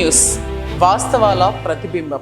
News వాస్తవాల ప్రతిబింబం.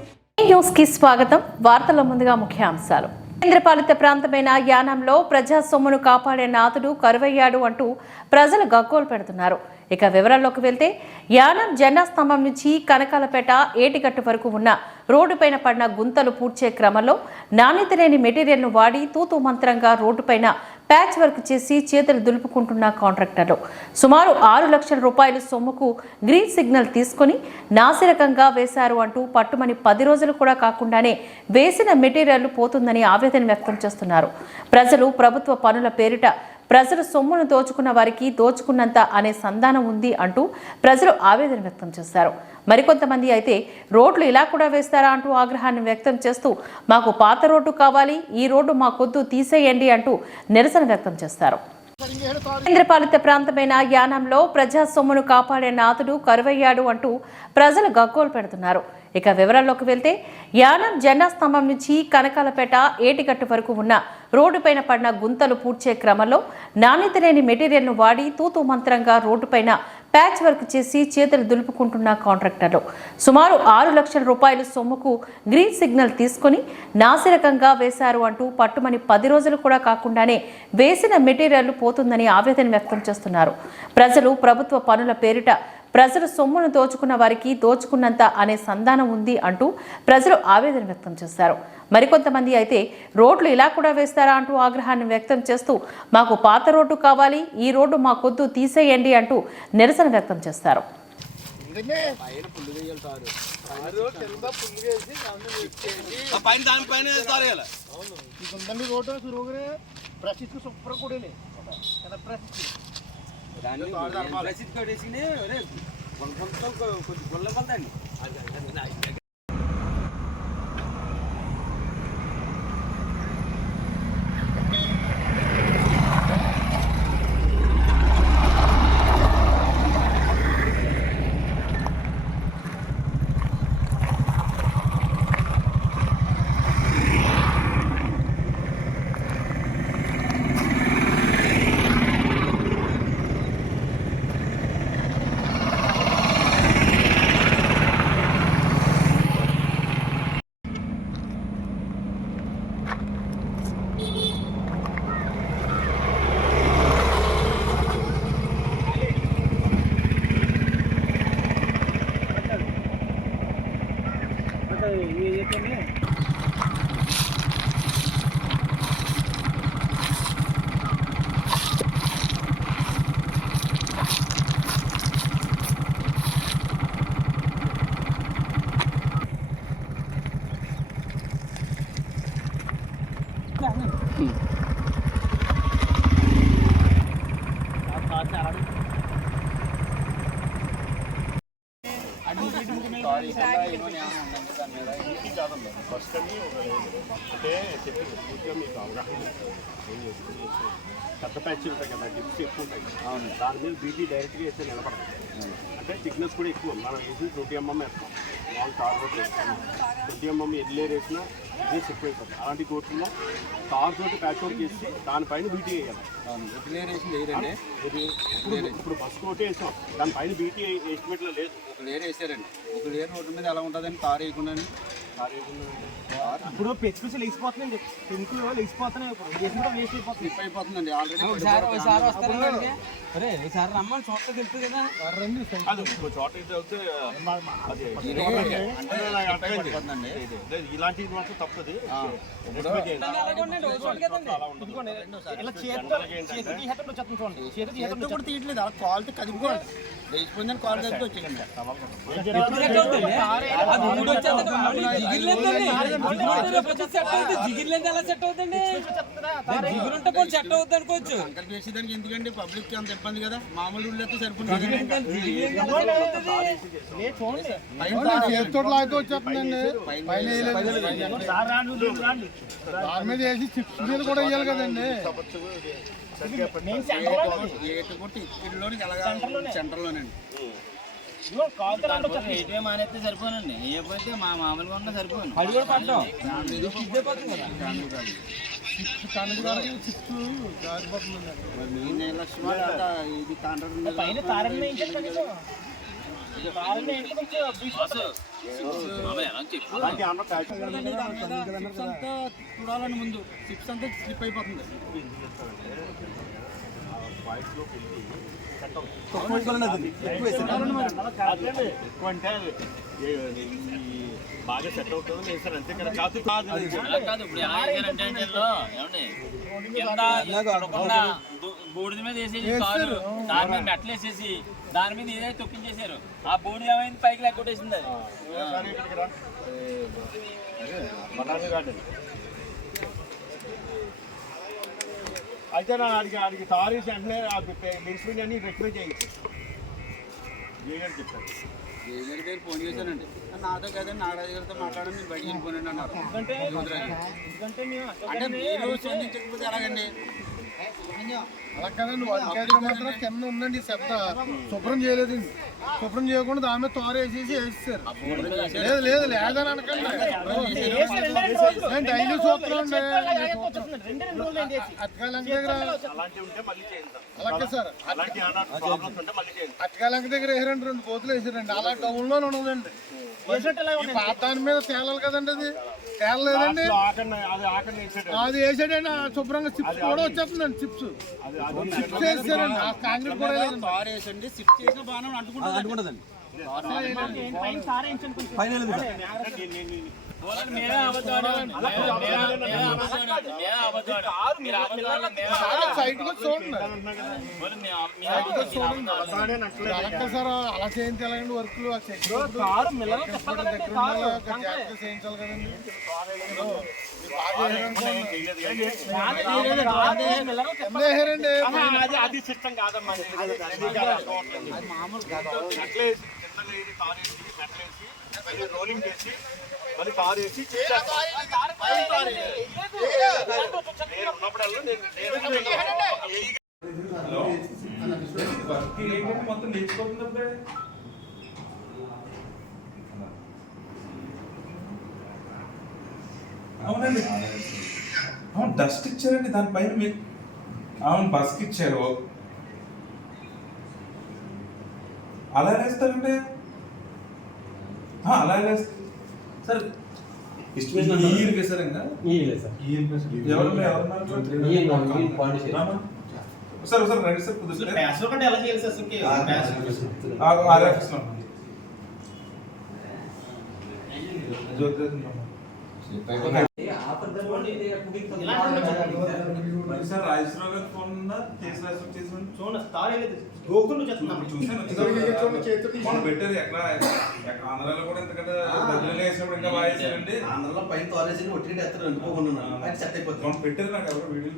News కి స్వాగతం. వార్తల ముందుగా ముఖ్యాంశాలు. కేంద్రపాలిత ప్రాంతమైన యానాంలో ప్రజా సొమ్మును కాపాడే నాథుడు కరువయ్యాడు అంటూ ప్రజలు గగ్గోలు పెడుతున్నారు. ఇక వివరాల్లోకి వెళ్తే యానం జెండా స్తంభం నుంచి కనకాలపేట ఏటిగట్టు వరకు ఉన్న రోడ్డుపైన పడిన గుంతలు పూడ్చే క్రమంలో నాణ్యత లేని మెటీరియల్ను వాడి తూతూ మంత్రంగా రోడ్డుపైన ప్యాచ్ వర్క్ చేసి చేతులు దులుపుకుంటున్న కాంట్రాక్టర్లు సుమారు 6 లక్షల రూపాయల సొమ్ముకు గ్రీన్ సిగ్నల్ తీసుకుని నాసిరకంగా వేశారు అంటూ పట్టుమని 10 రోజులు కూడా కాకుండానే వేసిన మెటీరియల్ పోతుందని ఆవేదన వ్యక్తం చేస్తున్నారు. ప్రజలు ప్రభుత్వ పనుల పేరిట ప్రజలు సొమ్మును దోచుకున్న వారికి దోచుకున్నంత అనే సంధానం ఉంది అంటూ ప్రజలు ఆవేదన వ్యక్తం చేశారు. మరికొంతమంది అయితే రోడ్లు ఇలా కూడా వేస్తారా అంటూ ఆగ్రహాన్ని వ్యక్తం చేస్తూ మాకు పాత రోడ్డు కావాలి, ఈ రోడ్డు మాకొద్దు తీసేయండి అంటూ నిరసన వ్యక్తం చేస్తారు. కేంద్రపాలిత ప్రాంతమైన యానంలో ప్రజా సొమ్మును కాపాడే నాథుడు కరువయ్యాడు అంటూ ప్రజలు గగ్గోలు పెడుతున్నారు. ఇక వివరాల్లోకి వెళ్తే యానం జెండా స్తంభం నుంచి కనకాలపేట ఏటిగట్టు వరకు ఉన్న రోడ్డుపైన పడిన గుంతలు పూడ్చే క్రమంలో నాణ్యత లేని మెటీరియల్ను వాడి తూతూ మంత్రంగా రోడ్డుపైన ప్యాచ్ వర్క్ చేసి చేతులు దులుపుకుంటున్న కాంట్రాక్టర్లు సుమారు 6 లక్షల రూపాయల సొమ్ముకు గ్రీన్ సిగ్నల్ తీసుకుని నాసిరకంగా వేశారు అంటూ పట్టుమని 10 రోజులు కూడా కాకుండానే వేసిన మెటీరియల్ పోతుందని ఆవేదన వ్యక్తం చేస్తున్నారు. ప్రజలు ప్రభుత్వ పనుల పేరిట ప్రజలు సొమ్మును దోచుకున్న వారికి దోచుకున్నంత అనే సంధానం ఉంది అంటూ ప్రజలు ఆవేదన వ్యక్తం చేశారు. మరికొంతమంది అయితే రోడ్లు ఇలా కూడా వేస్తారా అంటూ ఆగ్రహాన్ని వ్యక్తం చేస్తూ మాకు పాత రోడ్డు కావాలి, ఈ రోడ్డు మాకొద్దు తీసేయండి అంటూ నిరసన వ్యక్తం చేస్తారు. ఫస్ట్ అంటే చెప్పి మీకు అవగాహన ఏం చేసుకుని పెద్ద ప్యాచ్ ఉంటాయి కదా, డిప్స్ ఎక్కువ ఉంటాయి. అవును, దాని మీద బీటీ డైరెక్ట్గా వేస్తే నిలబడతాయి. అంటే థిక్నెస్ కూడా ఎక్కువ. మనం వేసి 20 mm వేస్తాం, లాంగ్ తార్ రోడ్ వేస్తాం. 20 mm ఎల్లేర్ వేసినా ఇదే ఎక్కువ అయిపోతుంది. అలాంటి కోర్టులో తార్ తోటి ప్యాచ్ వర్క్ చేసి దానిపైన బీటీ వేయాలి. ఇప్పుడు బస్ కోటి వేసాం, దానిపైన బీటీ ఎస్టిమేట్లో లేదు. ఒక లేయర్ వేసారండి, ఒక లేయర్ రోడ్డు మీద ఎలా ఉంటుందని తార్ వేయకుండా ఇప్పుడు పెచ్చుకుసి లేచిపోతుందండి, పెంకులు లేచిపోతున్నాయి. ఇప్పుడు వేస్ట్ అయిపోతుంది, స్లిప్ అయిపోతుందండి. ఆల్రెడీ రమ్మని చోట్ల తెలుస్తుంది కదా. ఇలాంటిది మాత్రం తప్పదు. చేతితో కూడా తీయట్లేదు, అలా కాల్తో కదిలిపోండి. లేచిపోయిందని కాల్ కలిపి వచ్చేయండి. చేసేదానికి ఎందుకంటే పబ్లిక్ అంత ఇబ్బంది కదా. మామూలు ఊళ్ళో అయితే సరిపోతుంది. దాని మీద వేసి చిప్స్ మీద కూడా వేయాలి కదండి. సెంటర్లోనండి మానేస్తే సరిపోనండి, ఏపోతే మా మామూలుగా ఉన్నా సరిపోను. అలాంటి అన్న ప్యాకింగ్ సిప్స్ అంతా చూడాలని ముందు సిప్స్ అంతా స్లిప్ అయిపోతుంది. వాయిస్లోకి వెళ్ళి ఎక్కువ అంటే బాగా సెట్ అవుతుంది లేదు సార్, అంతే కదా. కాదు కాదు ఇప్పుడు ఎలా చేశారంటే ఏమండి కింద బూడిద మీద వేసేసి కారు దాని మీద మెట్లు వేసేసి దాని మీద ఏదైతే తొక్కించేశారు ఆ బూడిద ఏమైంది పైకి లెక్కొట్టేసింది అది. బఠానీ గార్డెన్ అయితే నా అడిగి తారీస్ వెంటనే మెడిసిన్ అని రికమెండ్ చేయించాను. చెప్తాను జయగారి దగ్గర ఫోన్ చేశానండి, నాతో కదండి నాగరాజు గారితో మాట్లాడడం మీరు బయటికి వెళ్ళిపోయినండి అన్నారు. అంటే మీరు స్పందించకపోతే ఎలాగండి? అలా కదండి, వర్క్ మాత్రం కింద ఉందండి శబ్ద శుభ్రం చేయలేదండి. శుభ్రం చేయకుండా దాని మీద తోర వేసేసి వేసేసారు. లేదు లేదని అనకండి, నేను డైలీ చూస్తున్నాండి. అట్కాలంక దగ్గర అలాగే సార్, అట్కాలంక దగ్గర వేసారండి, 2 కోతులు వేసారండి. అలా డౌన్ లో ఉండదండి. పాత దాని మీద తేలాలి కదండి, అది తేలలేదండి. అది వేసాడండి శుభ్రంగా. చిప్స్ కూడా వచ్చేస్తుందండి, చిప్స్ వేసారండి. కాంక్రీట్ కూడా వేసండి సిప్ చేసిన బాగా అంటుకుంటుందండి. సైట్ కూడా చూడండి సార్. అలా చేయించాలండి వర్క్లు చేయించాలి కదండి. అది సిస్టమ్ కాదమ్మా, రోలింగ్ చేసి మళ్ళీ కారు వేసి మొత్తం నేర్చుకోకుండా అవునండి. అవును డస్ట్ ఇచ్చారండి దానిపైన మీరు. అవును బస్కి ఇచ్చారు. అలా వేస్తారంటే అలా వేస్తారు సార్. సార్ ఇంకా సార్ సార్ రండి సార్ కుదిరితే సార్ రాజేశ్వరరావు గారు ఫోన్ మనం పెట్టారు. ఎక్కడ ఆంధ్రాలో కూడా ఎందుకంటే దగ్గరలో వేసినప్పుడు ఇంకా బాగా వేసారండి. ఆంధ్రలో పైన తోలేసి ఒట్టి ఎత్తారు అనుకోకుండా సెట్ అయిపోతుంది. మనం పెట్టారు నాకు ఎవరో వీడియోలు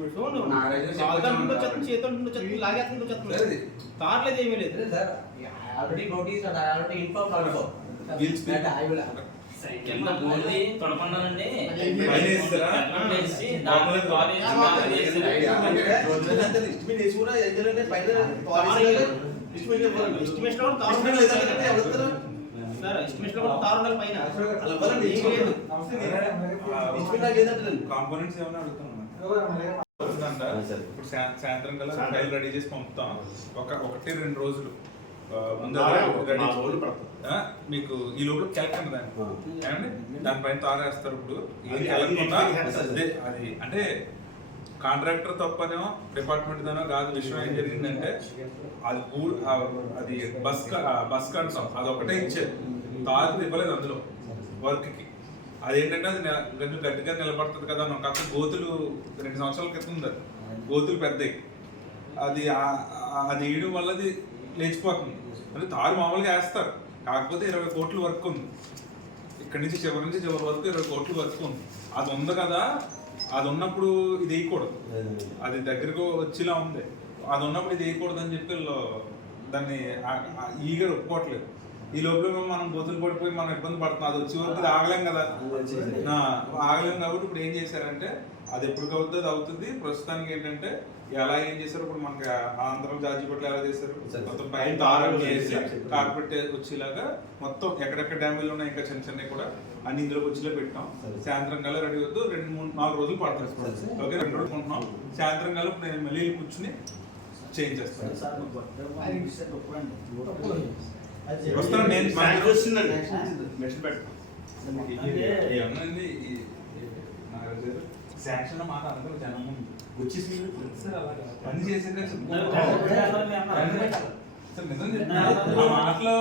తారలేదు ఏమీ లేదు sir. Already notice already inform also. కింద బోర్డు తొడపన్నానండి కాంపోనెంట్స్ ఏమైనా అడుగుతున్నాం. ఇప్పుడు సాయంత్రం కల్లా ఫైల్ రెడీ చేసి పంపుతాం. 1-2 రోజులు ముందు మీకు ఈ లోపల కెలకండి దాన్ని దానిపైన తారేస్తారు. ఇప్పుడు ఏం కెలకుండా అది అంటే కాంట్రాక్టర్ తప్పనో డిపార్ట్మెంట్ దానో కాదు. విషయం ఏం జరిగిందంటే అది అది బస్ కడతాం అది ఒకటే ఇచ్చారు, తారు ఇవ్వలేదు అందులో వర్క్కి. అదేంటంటే అది కొంచెం గట్టిగా నిలబడుతుంది కదా అని. కాకపోతే గోతులు 2 సంవత్సరాల క్రితం ఉంది, గోతులు పెద్దవి. అది వేయడం వల్ల అది లేచిపోతుంది. అంటే తారు మామూలుగా వేస్తారు, కాకపోతే 20 కోట్ల వర్క్ ఉంది. ఇక్కడి నుంచి చివరి వరకు 20 కోట్ల వర్క్ ఉంది. అది ఉంది కదా, అది ఉన్నప్పుడు ఇది వేయకూడదు. అది దగ్గరకు వచ్చేలా ఉంది. అది ఉన్నప్పుడు ఇది వేయకూడదు అని చెప్పి దాన్ని ఈగలు ఒప్పుకోవట్లేదు. ఈ లోపల మనం గోతులు పడిపోయి మనం ఇబ్బంది పడుతున్నాం. అది వచ్చే వరకు ఆగలేం కదా, ఆగలేం. కాబట్టి ఇప్పుడు ఏం చేశారంటే అది ఎప్పటికవుతుంది అది అవుతుంది. ప్రస్తుతానికి ఏంటంటే ఎలా ఏం చేశారు, ఇప్పుడు మనకి ఆంధ్ర జాజిపట్లు ఎలా చేశారు, మొత్తం పైన దారం చేసి కార్పెట్ వచ్చేలాగా మొత్తం ఎక్కడెక్కడ డ్యామేజ్లు ఉన్నాయి ఇంకా చిన్న కూడా అన్ని ఇందులోకి వచ్చేలా పెట్టాం. సాయంత్రం కల్లా రెడీ వద్దు, 2-3-4 రోజులు పడుతుంది. ఓకే 2 రోజులు కొంటున్నాం. సాయంత్రం కల్లా నేను మళ్ళీ కూర్చుని చేంజ్ చేస్తాను. వస్తాను నేను స్నాక్స్ వస్తుందండి మెషిన్ పెట్టు ఏమన్నాండి శాంక్షన్ మాట అనుకో జనం వచ్చేసి పని చేసేదే సార్ నిజం చెప్తాను మాటలో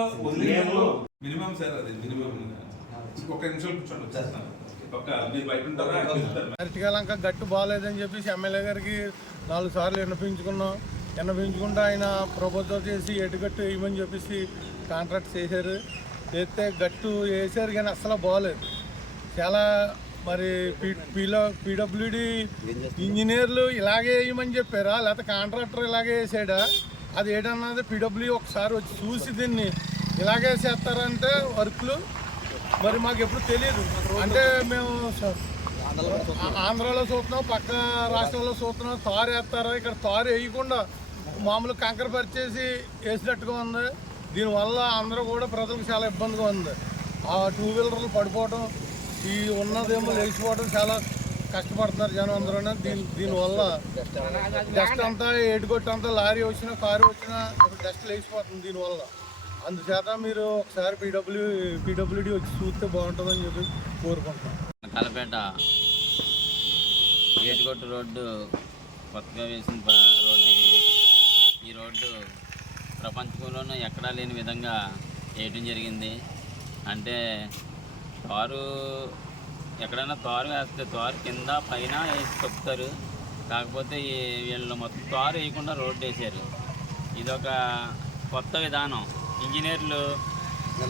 మినిమం సార్ అది మినిమం ఒక నిమిషం కూర్చోండి వచ్చేస్తాను మీరు బయట ఉంటారా అరటికాలంక గట్టు బాగాలేదని చెప్పేసి ఎమ్మెల్యే గారికి 4 సార్లు విన్నపించుకుంటే ఆయన ప్రపోజల్ చేసి ఎటుగట్టు వేయమని చెప్పేసి కాంట్రాక్ట్ చేశారు. చేస్తే గట్టు వేసారు కానీ అసలు బాగాలేదు. చాలా మరి పీడబ్ల్యూడి ఇంజనీర్లు ఇలాగే వేయమని చెప్పారా లేకపోతే కాంట్రాక్టర్ ఇలాగే వేసాడా అది ఏంటన్నది పీడబ్ల్యూ ఒకసారి వచ్చి చూసి దీన్ని ఇలాగే చేస్తారంటే వర్క్లు మరి మాకు ఎప్పుడు తెలియదు. అంటే మేము ఆంధ్రాలో చూస్తున్నాం, పక్క రాష్ట్రాల్లో చూస్తున్నాం, తారు వేస్తారా, ఇక్కడ తారు వేయకుండా మామూలు కంకర పరిచేసి వేసినట్టుగా ఉంది. దీనివల్ల అందరూ కూడా ప్రజలకు చాలా ఇబ్బందిగా ఉంది. ఆ 2 వీలర్లు పడిపోవడం, ఈ ఉన్నదేమో లేచిపోవడం, చాలా కష్టపడుతున్నారు జనం అందరూ. దీనివల్ల డస్ట్ అంతా ఎటుకొట్టు అంతా లారీ వచ్చినా కారు వచ్చినా డస్ట్ లేచిపోతుంది దీనివల్ల. అందుచేత మీరు ఒకసారి పీడబ్ల్యూడి వచ్చి చూస్తే బాగుంటుందని చెప్పి కోరుకుంటున్నాం. కలపేట ఏటుకొట్టు రోడ్డు కొత్తగా వేసిన రోడ్డు ఇది. ఈ రోడ్డు ప్రపంచంలోనూ ఎక్కడా లేని విధంగా వేయడం జరిగింది. అంటే తారు ఎక్కడైనా తారు వేస్తే తారు కింద పైన వేసి తొక్కుతారు. కాకపోతే వీళ్ళు మొత్తం తారు వేయకుండా రోడ్డు వేసారు. ఇదొక కొత్త విధానం.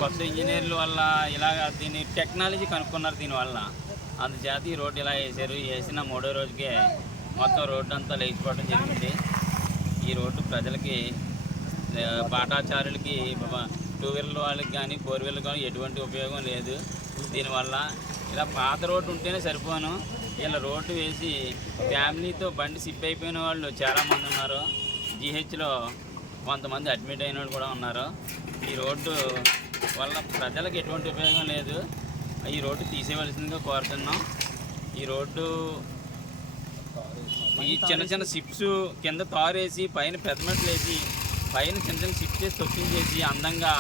కొత్త ఇంజనీర్ల వల్ల ఇలాగ దీని టెక్నాలజీ కనుక్కున్నారు దీనివల్ల. అందుచేత ఈ రోడ్డు ఇలా వేసారు. వేసిన 3వ రోజుకే మొత్తం రోడ్డు అంతా లేచిపోవడం జరిగింది. ఈ రోడ్డు ప్రజలకి, పాఠాచారులకి, 2 వీలర్ వాళ్ళకి కానీ 4 వీలర్ కానీ ఎటువంటి ఉపయోగం లేదు. దీనివల్ల ఇలా పాత రోడ్డు ఉంటేనే సరిపోను. ఇలా రోడ్డు వేసి ఫ్యామిలీతో బండి సిప్ అయిపోయిన వాళ్ళు చాలామంది ఉన్నారు. జీహెచ్లో కొంతమంది అడ్మిట్ అయిన వాళ్ళు కూడా ఉన్నారు. ఈ రోడ్డు వల్ల ప్రజలకు ఎటువంటి ఉపయోగం లేదు. ఈ రోడ్డు తీసేయవలసిందిగా కోరుతున్నాం. ఈ రోడ్డు ఈ చిన్న సిప్స్ కింద తారేసి పైన పెద్దమెట్లు వేసి పైన చిన్న సిప్స్ చేసి తొక్కించేసి అందంగా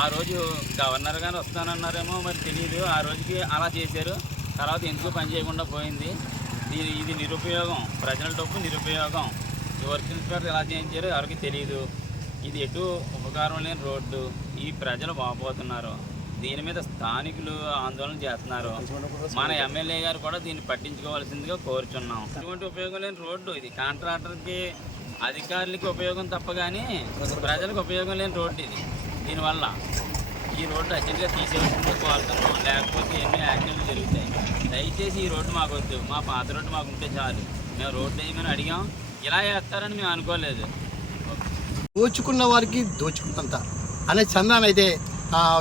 ఆ రోజు గవర్నర్ గారు వస్తానన్నారేమో మరి తెలియదు. ఆ రోజుకి అలా చేశారు. తర్వాత ఎందుకు పని చేయకుండా పోయింది. ఇది నిరుపయోగం, ప్రజల డబ్బు నిరుపయోగం. ఈ వర్క్ ఇన్స్పెక్టర్ ఎలా చేయించారో ఎవరికి తెలియదు. ఇది ఎటు ఉపకారం లేని రోడ్డు. ఈ ప్రజలు బాగుపోతున్నారు. దీని మీద స్థానికులు ఆందోళన చేస్తున్నారు. మన ఎమ్మెల్యే గారు కూడా దీన్ని పట్టించుకోవాల్సిందిగా కోరుచున్నాం. ఎటువంటి ఉపయోగం లేని రోడ్డు ఇది. కాంట్రాక్టర్కి, అధికారులకి ఉపయోగం తప్ప కానీ ప్రజలకు ఉపయోగం లేని రోడ్డు ఇది. దీనివల్ల ఈ రోడ్డు అర్జెంట్గా తీసేవలసిందిగా కోరుతున్నాం. లేకపోతే ఎన్నో యాక్సిడెంట్లు జరుగుతాయి. దయచేసి ఈ రోడ్డు మాకు వద్దు. మా పాత రోడ్డు మాకు ఉంటే చాలు. మేము రోడ్డు వేయమని అడిగాం. ఇలా వేస్తారని మేము అనుకోలేదు. దోచుకున్న వారికి దోచుకున్నంత అనే చందాన్ని అయితే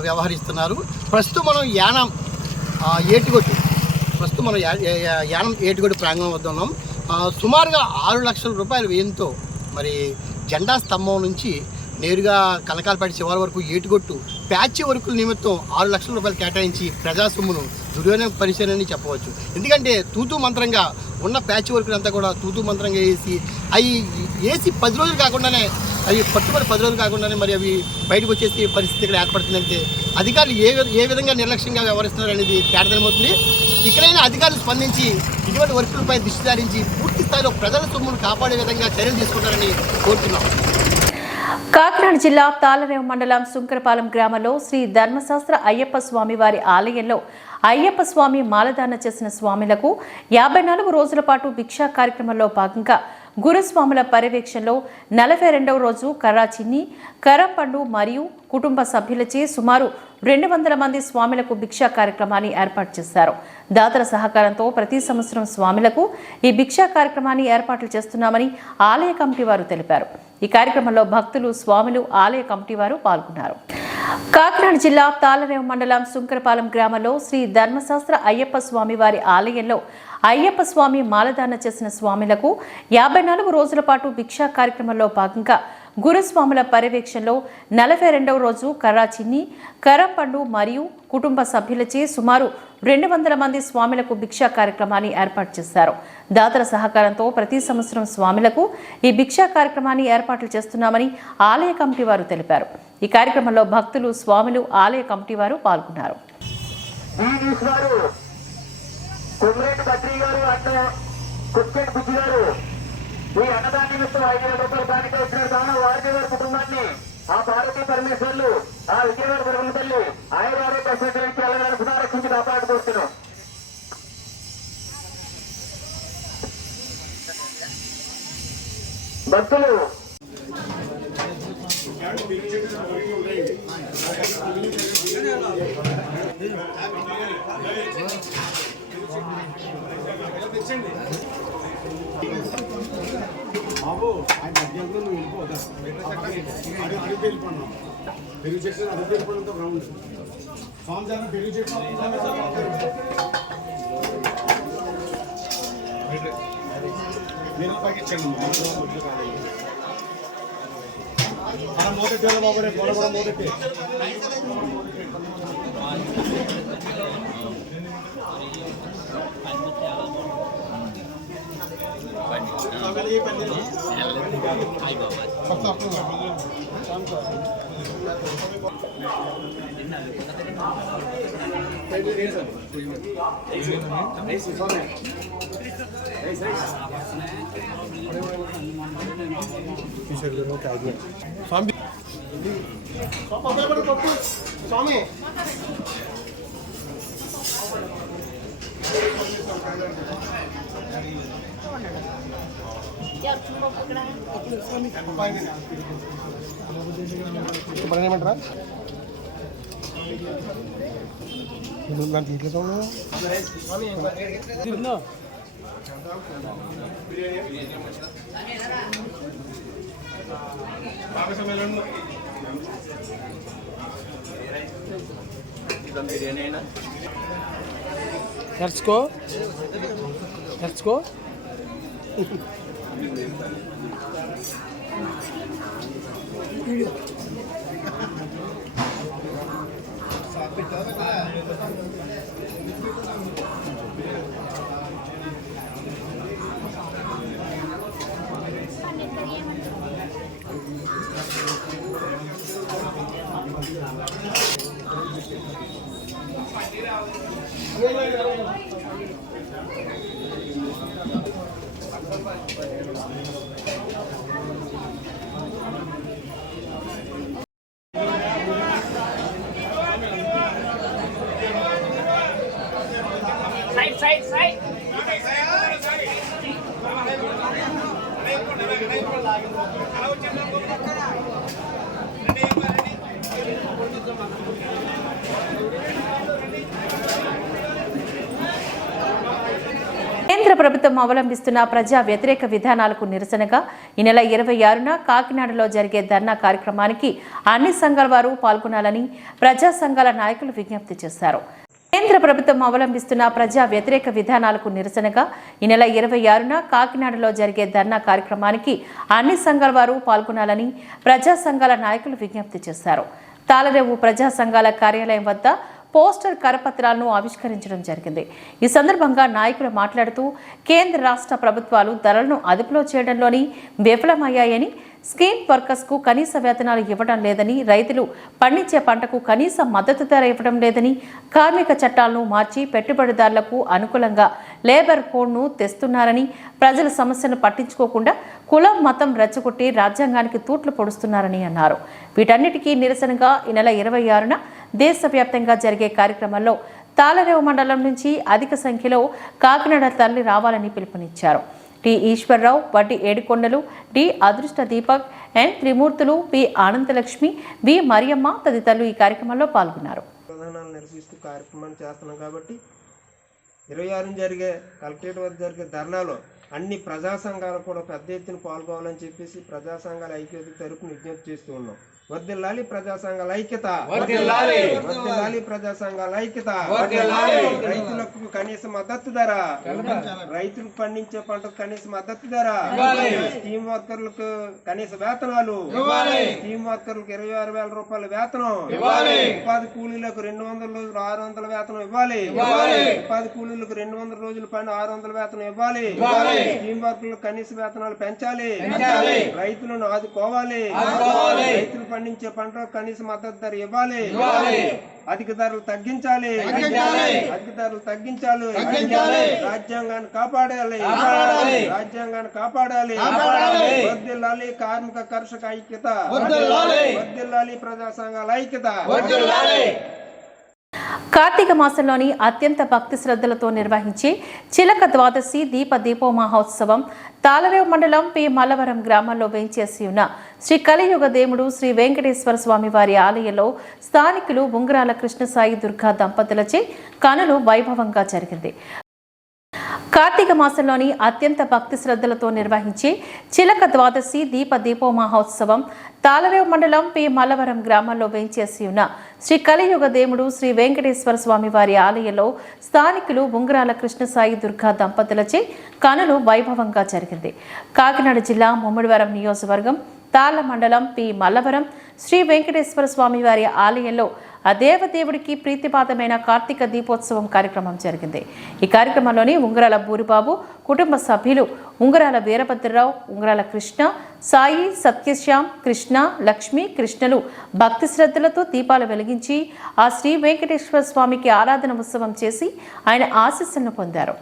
వ్యవహరిస్తున్నారు. ప్రస్తుతం మనం యానం ఏటుగొట్టు ప్రాంగణం వద్ద ఉన్నాం. సుమారుగా 6 లక్షల రూపాయల వ్యయంతో మరి జెండా స్తంభం నుంచి నేరుగా కనకాలపేట చివరి వరకు ఏటుగొట్టు ప్యాచ్ వర్కుల నిమిత్తం 6 లక్షల రూపాయలు కేటాయించి ప్రజా సొమ్మును దుర్వినియోగ పరిశీలనని చెప్పవచ్చు. ఎందుకంటే తూతూ మంత్రంగా ఉన్న ప్యాచ్ వర్కులు అంతా కూడా తూతూ మంత్రంగా వేసి అవి వేసి 10 రోజులు కాకుండానే అవి పట్టుబడి 10 రోజులు కాకుండానే మరి అవి బయటకు వచ్చేసి పరిస్థితి ఇక్కడ ఏర్పడుతుందంటే అధికారులు ఏ విధంగా నిర్లక్ష్యంగా వ్యవహరిస్తున్నారు అనేది తేటతెలమవుతుంది. ఇక్కడైనా అధికారులు స్పందించి ఇటువంటి వర్కులపై దృష్టి సారించి పూర్తి స్థాయిలో ప్రజల సొమ్మును కాపాడే విధంగా చర్యలు తీసుకుంటారని కోరుతున్నాం. కాకినాడ జిల్లా తాళరేవు మండలం సుంకరపాలెం గ్రామంలో శ్రీ ధర్మశాస్త్ర అయ్యప్ప స్వామి వారి ఆలయంలో అయ్యప్ప స్వామి మాలదాన చేసిన స్వాములకు 54 రోజుల పాటు భిక్షా కార్యక్రమంలో భాగంగా గురుస్వాముల పర్యవేక్షణలో 42వ రోజు కర్రాచిన్ని, కరంపండు మరియు కుటుంబ సభ్యులచే సుమారు 200 మంది స్వాములకు భిక్షా కార్యక్రమాన్ని ఏర్పాటు చేశారు. దాతల సహకారంతో ప్రతి సంవత్సరం స్వాములకు ఈ భిక్షా కార్యక్రమాన్ని ఏర్పాట్లు చేస్తున్నామని ఆలయ కమిటీ వారు తెలిపారు. ఈ కార్యక్రమంలో భక్తులు, స్వాములు, ఆలయ కమిటీ వారు పాల్గొన్నారు. కాకినాడ జిల్లా తాళరేవు మండలం సుంకరపాలెం గ్రామంలో శ్రీ ధర్మశాస్త్ర అయ్యప్ప స్వామి వారి ఆలయంలో అయ్యప్ప స్వామి మాలదాన చేసిన స్వాములకు 54 రోజుల పాటు భిక్షా కార్యక్రమంలో భాగంగా గురుస్వాముల పర్యవేక్షణలో 42వ రోజు కర్రాచిన్ని, కరంపండు మరియు కుటుంబ సభ్యులచే సుమారు 200 మంది స్వాములకు భిక్షా కార్యక్రమాన్ని ఏర్పాటు చేశారు. దాతల సహకారంతో ప్రతి సంవత్సరం స్వాములకు ఈ భిక్షా కార్యక్రమాన్ని ఏర్పాట్లు చేస్తున్నామని ఆలయ కమిటీ వారు తెలిపారు. ఈ ఈ కార్యక్రమంలో భక్తులు, స్వాములు, ఆలయ కమిటీ వారు పాల్గొన్నారు. ఈ అన్నదాన నిమిత్తం 5,000 రూపాయలు కానుక ఇచ్చిన కావున వారికి వారి కుటుంబాన్ని ఆ పార్వతీ పరమేశ్వర్లు, ఆ విజయవాడ బ్రహ్మ తల్లి ఆయుర్వేద రక్షించి రక్షించి కాపాడుకోవచ్చు. భక్తులు బాబు ఆయన మధ్యంలో నువ్వు వెళ్ళిపోతా అడుగు వెళ్ళిపోన్నావు పెరుగు చెట్టు అడుగు వెళ్ళిపోవడంతో గ్రౌండ్ స్వామి జనం పెరుగు చెట్టు మీరు పైకి ఇచ్చాను మన మోదెట్టే బాబు రేపు బొడ మోదెట్టే స్వామి ఏమంటారా తెచ్చుకో కేంద్ర ప్రభుత్వం అవలంబిస్తున్న ప్రజా వ్యతిరేక విధానాలకు నిరసనగా ఈ నెల 26న కాకినాడలో జరిగే ధర్నా కార్యక్రమానికి అన్ని సంఘాల వారు పాల్గొనాలని ప్రజా సంఘాల నాయకులు విజ్ఞప్తి చేశారు. కేంద్ర ప్రభుత్వం అవలంబిస్తున్న ప్రజా వ్యతిరేక విధానాలకు నిరసనగా ఈ నెల 26న కాకినాడలో జరిగే ధర్నా కార్యక్రమానికి అన్ని సంఘాల వారు పాల్గొనాలని ప్రజా సంఘాల నాయకులు విజ్ఞప్తి చేశారు. తాళరేవు ప్రజా సంఘాల కార్యాలయం వద్ద పోస్టర్ కరపత్రాలను ఆవిష్కరించడం జరిగింది. ఈ సందర్భంగా నాయకులు మాట్లాడుతూ కేంద్ర రాష్ట్ర ప్రభుత్వాలు ధరలను అదుపులో చేయడంలోని విఫలమయ్యాయని, స్కీమ్ వర్కర్స్కు కనీస వేతనాలు ఇవ్వడం లేదని, రైతులు పండించే పంటకు కనీస మద్దతు ధర ఇవ్వడం లేదని, కార్మిక చట్టాలను మార్చి పెట్టుబడిదారులకు అనుకూలంగా లేబర్ కోడ్ను తెస్తున్నారని, ప్రజల సమస్యను పట్టించుకోకుండా కులం, మతం రెచ్చగొట్టి రాజ్యాంగానికి తూట్లు పొడుస్తున్నారని అన్నారు. వీటన్నిటికీ నిరసనగా ఈ నెల 26న దేశవ్యాప్తంగా జరిగే కార్యక్రమంలో తాళరేవు మండలం నుంచి అధిక సంఖ్యలో కాకినాడ తరలి రావాలని పిలుపునిచ్చారు. టి ఈశ్వరరావు, వడ్డీ ఏడుకొండలు, డి అదృష్ట దీపక్, ఎన్ త్రిమూర్తులు, పి ఆనందలక్ష్మి, వి మరియమ్మ తదితరులు ఈ కార్యక్రమంలో పాల్గొన్నారు. నిర్వహిస్తూ కార్యక్రమాన్ని చేస్తున్నాం కాబట్టి 26 జరిగే కలెక్టరేట్ వద్ద జరిగే ధర్నాలో అన్ని ప్రజా సంఘాలు కూడా పెద్ద ఎత్తున పాల్గొవాలని చెప్పేసి ప్రజా సంఘాల ఐక్యత తరపున విజ్ఞప్తి చేస్తూ ఉన్నాం. వర్ధిల్లాలి ప్రజా సంఘాల ఐక్యత, వర్ధిల్లాలి ప్రజా సంఘాల ఐక్యత, రైతులకు కనీస మద్దతు ధర, రైతులు పండించే పంటకు కనీస మద్దతు ధర, స్టీమ్ వర్కర్లకు కనీస వేతనాలు, స్టీమ్ వర్కర్లకు 26,000 రూపాయల వేతనం, ఉపాధి కూలీలకు 200 రోజులు 600 వేతనం ఇవ్వాలి, ఉపాధి కూలీలకు 200 రోజుల పైన 600 వేతనం ఇవ్వాలి, స్టీమ్ వర్కర్లకు కనీస వేతనాలు పెంచాలి, రైతులను ఆదుకోవాలి, రైతులు పండించే పంటలకు కనీస మద్దతు ధర ఇవ్వాలి, అధిక ధరలు తగ్గించాలి, అధిక ధరలు తగ్గించాలి, రాజ్యాంగాన్ని కాపాడాలి, రాజ్యాంగాన్ని కాపాడాలి, వర్ధిల్లాలి కార్మిక కర్షక ఐక్యత, వర్ధిల్లాలి ప్రజా సంఘాల ఐక్యత. కార్తీక మాసంలోని అత్యంత భక్తి శ్రద్ధలతో నిర్వహించే చిలక ద్వాదశి దీపో మహోత్సవం తాళరేవు మండలం పి మల్లవరం గ్రామంలో వేంచేసి ఉన్న శ్రీ కలియుగ దేవుడు శ్రీ వెంకటేశ్వర స్వామి వారి ఆలయంలో స్థానికులు ఉంగరాల కృష్ణసాయి దుర్గా దంపతులచే కనులు వైభవంగా జరిగింది. కార్తీక మాసంలోని అత్యంత భక్తి శ్రద్ధలతో నిర్వహించే చిలక ద్వాదశి దీపో మహోత్సవం తాళరేవు మండలం పి మల్లవరం గ్రామంలో వేంచేసి ఉన్న శ్రీ కలియుగ దేవుడు శ్రీ వెంకటేశ్వర స్వామి వారి ఆలయంలో స్థానికులు ఉంగరాల కృష్ణసాయి దుర్గా దంపతులచే కనులు వైభవంగా జరిగింది. కాకినాడ జిల్లా ముమ్మడివరం నియోజకవర్గం తాళ్ల మండలం పి మల్లవరం శ్రీ వెంకటేశ్వర స్వామి వారి ఆలయంలో ఆ దేవదేవుడికి ప్రీతిపాదమైన కార్తీక దీపోత్సవం కార్యక్రమం జరిగింది. ఈ కార్యక్రమంలోని ఉంగరాల బూరిబాబు కుటుంబ సభ్యులు ఉంగరాల వీరభద్రరావు, ఉంగరాల కృష్ణ, సాయి, సత్యశ్యామ్, కృష్ణ, లక్ష్మి, కృష్ణలు భక్తి శ్రద్ధలతో దీపాలు వెలిగించి ఆ శ్రీ వెంకటేశ్వర స్వామికి ఆరాధన ఉత్సవం చేసి ఆయన ఆశీస్సులను పొందారు.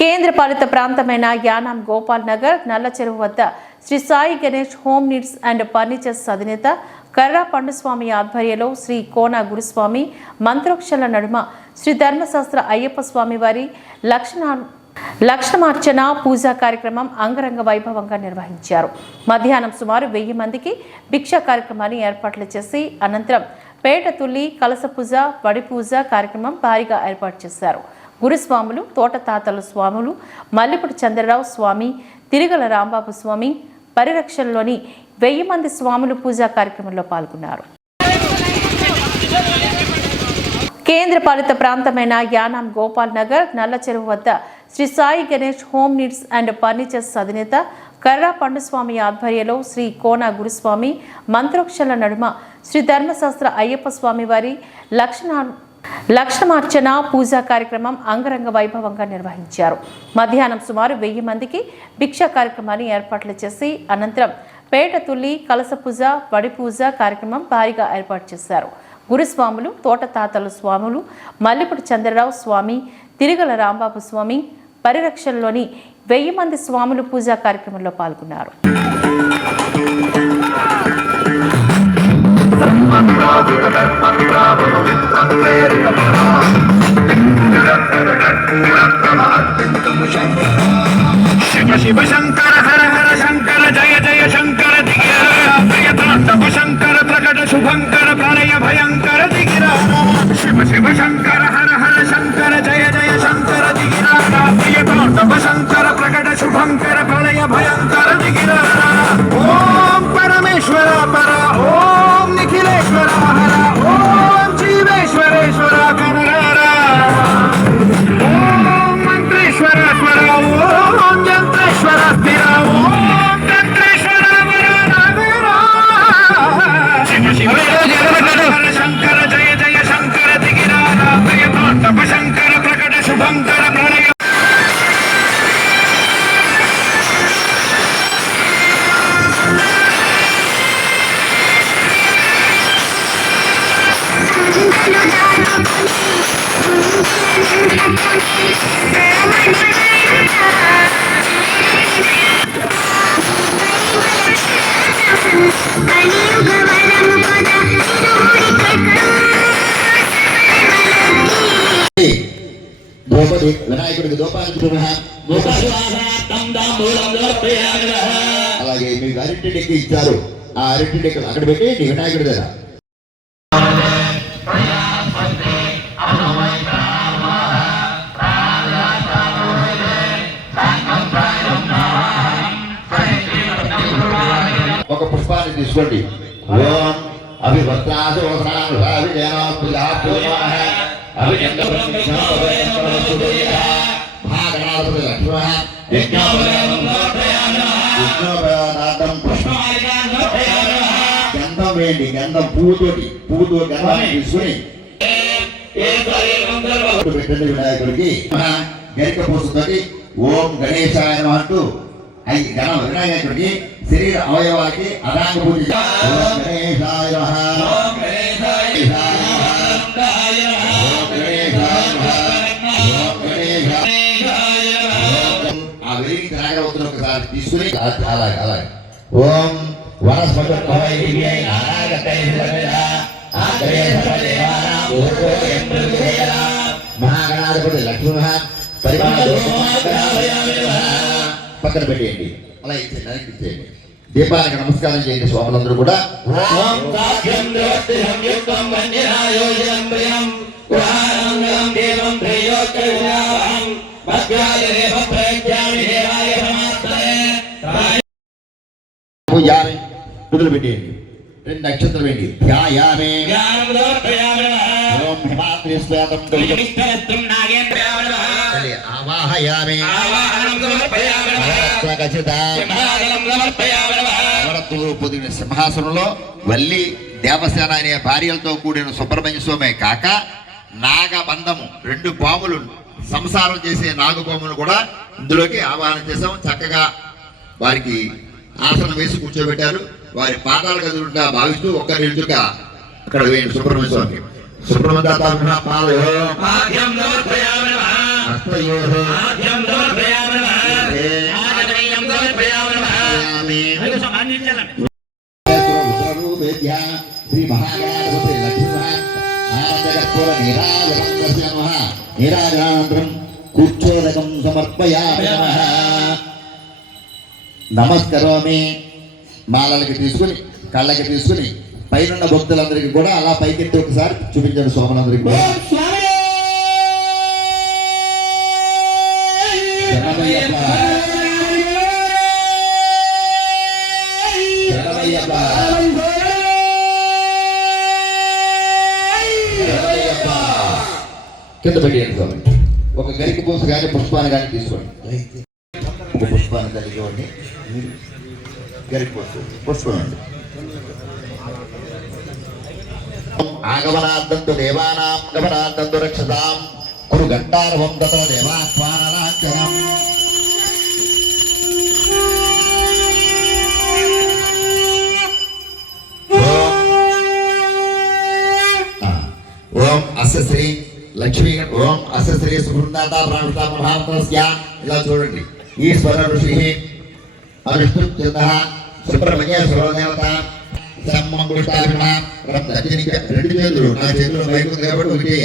కేంద్ర పాలిత ప్రాంతమైన యానాం గోపాల్ నగర్ నల్ల చెరువు వద్ద Shri Sai Ganesh home needs and furnitures అధినేత కర్రా పండుస్వామి ఆధ్వర్యంలో శ్రీ కోన గురుస్వామి మంత్రోక్షల నడుమ శ్రీ ధర్మశాస్త్ర అయ్యప్ప స్వామి వారి లక్షణార్చన పూజా కార్యక్రమం అంగరంగ వైభవంగా నిర్వహించారు. మధ్యాహ్నం సుమారు 1000 మందికి భిక్షా కార్యక్రమాన్ని ఏర్పాట్లు చేసి అనంతరం పేట తుల్లి, కలస పూజ, వడి పూజ కార్యక్రమం భారీగా ఏర్పాటు చేశారు. గురుస్వాములు, తోట తాతల స్వాములు, మల్లిపుడి చంద్రరావు స్వామి, తిరుగల రాంబాబు స్వామి పరిరక్షణలోని 1000 మంది స్వాములు పూజా కార్యక్రమంలో పాల్గొన్నారు. కేంద్ర పాలిత ప్రాంతమైన యానాం గోపాల్ నగర్ నల్ల చెరువు వద్ద Shri Sai Ganesh home needs and furnitures అధినేత కర్రా పండుస్వామి ఆధ్వర్యంలో శ్రీ కోన గురుస్వామి మంత్రోక్షల నడుమ శ్రీ ధర్మశాస్త్ర అయ్యప్ప స్వామి వారి లక్షణార్చన పూజా కార్యక్రమం అంగరంగ వైభవంగా నిర్వహించారు. మధ్యాహ్నం సుమారు 1000 మందికి భిక్షా కార్యక్రమాన్ని ఏర్పాట్లు చేసి అనంతరం పేట తుల్లి, కలస పూజ, వడి పూజ కార్యక్రమం భారీగా ఏర్పాటు చేశారు. గురుస్వాములు, తోట తాతల స్వాములు, మల్లిపుడి చంద్రరావు స్వామి, తిరుగల రాంబాబు స్వామి పరిరక్షణలోని 1000 మంది స్వాములు పూజా కార్యక్రమంలో పాల్గొన్నారు. శివ శివ శంకర హర హర శంకర జయ జయ శంకర దిగిరామ శంకర ప్రకట శుభంకర ప్రళయ భయంకర దిగిరామ శివ శివ శంకర హర హర శంకర జయ జయ శంకర దిగిరామ శంకర ప్రకట శుభంకర ప్రళయ భయంకర దిగిరామ ఓం పరమేశ్వర పర ఓం నిఖిలేశ్వర హర ఓం జీవేశ్వరేశ్వర కనరార ఓం మంత్రేశ్వర స్వర ఓం జంత్రేశ్వర స్థిర ఓం తంత్రేశ్వర శివ శంకర జయ జయ శంకర దిగిరామ శంకర ప్రకట శుభంకర ప్రళయ తోటి వినాయకుడికి దూపాలు అలాగే మీకు అరటి డెక్కి ఇచ్చారు, ఆ అరటి డెక్కలు అక్కడ పెట్టి నీ వినాయకుడి దగ్గర ఒక పుష్పాన్ని తీసుకోండి. ఓం గంధం వేయండి, గంధం పువ్వుతో గంధాన్ని తీసుకుని పెట్టండి వినాయకుడికి. గరిక పూసతోటి ఓం గణేశాయ నమః అంటూ వినాయకుడికి శరీర అవయవాలకి అదాంగ పూజ. ఆ వెలిగి నాగవతులు ఒకసారి తీసుకుని అలాగే ఓం వనస్పతి మహాగణాధిపతి లక్ష్మణ పక్కన పెట్టేయండి. అలా ఇచ్చేయండి. దీపానికి నమస్కారం చేయండి స్వాములందరూ కూడా. పూజలు పెట్టేయండి. 2 నక్షత్రాలు వేయండి. సింహాసనంలో వల్లి దేవసేన అనే భార్యలతో కూడిన సుబ్రహ్మణ్య స్వామి కాక నాగబంధము 2 పాములు సంసారం చేసే నాగపాములు కూడా ఇందులోకి ఆవాహన చేసాం. చక్కగా వారికి ఆసనం వేసి కూర్చోబెట్టారు. వారి పాదాలు కదులుగా భావిస్తూ ఒక్క నిలుచుగా అక్కడ వేయండి సుబ్రహ్మణ్య స్వామి. సుబ్రహ్మణ్య శ్రీ మహాగణాధిపతి లక్ష్మీ నీరాజనానంతరం కూర్చోదకం సమర్పయామి. నమస్కరోమి. మాలలకి తీసుకుని కళ్ళకి తీసుకుని పైన భక్తులందరికీ కూడా అలా పైకెత్తి ఒకసారి చూపించండి స్వాములందరికీ కూడా. కింద పెట్టేయండి స్వామి. ఒక గరిక పూస కానీ పుష్పాన్ని కానీ తీసుకోండి. ఒక పుష్పాన్ని కలిగివ్వండి. గరిక పుష్పం అండి. ఆగమనార్థంతు దేవానాం గమనార్థంతు రక్షతాం కురు గంటారవం తతో దేవాస్వానలాంఛనం. ఓం అస్య శ్రీ లక్ష్మీ ఓం అస్య శ్రీ సుబృందాత ప్రాణుత మహాంతస్య. ఇలా చూడండి. ఈశ్వర ఋషి అవిష్ణుచిత సుబ్రహ్మణ్య స్వరదేవత సమ్మంగుష్టాభిమ 2 చేతులు నా చేతులు బయట కాబట్టి ఒకటి.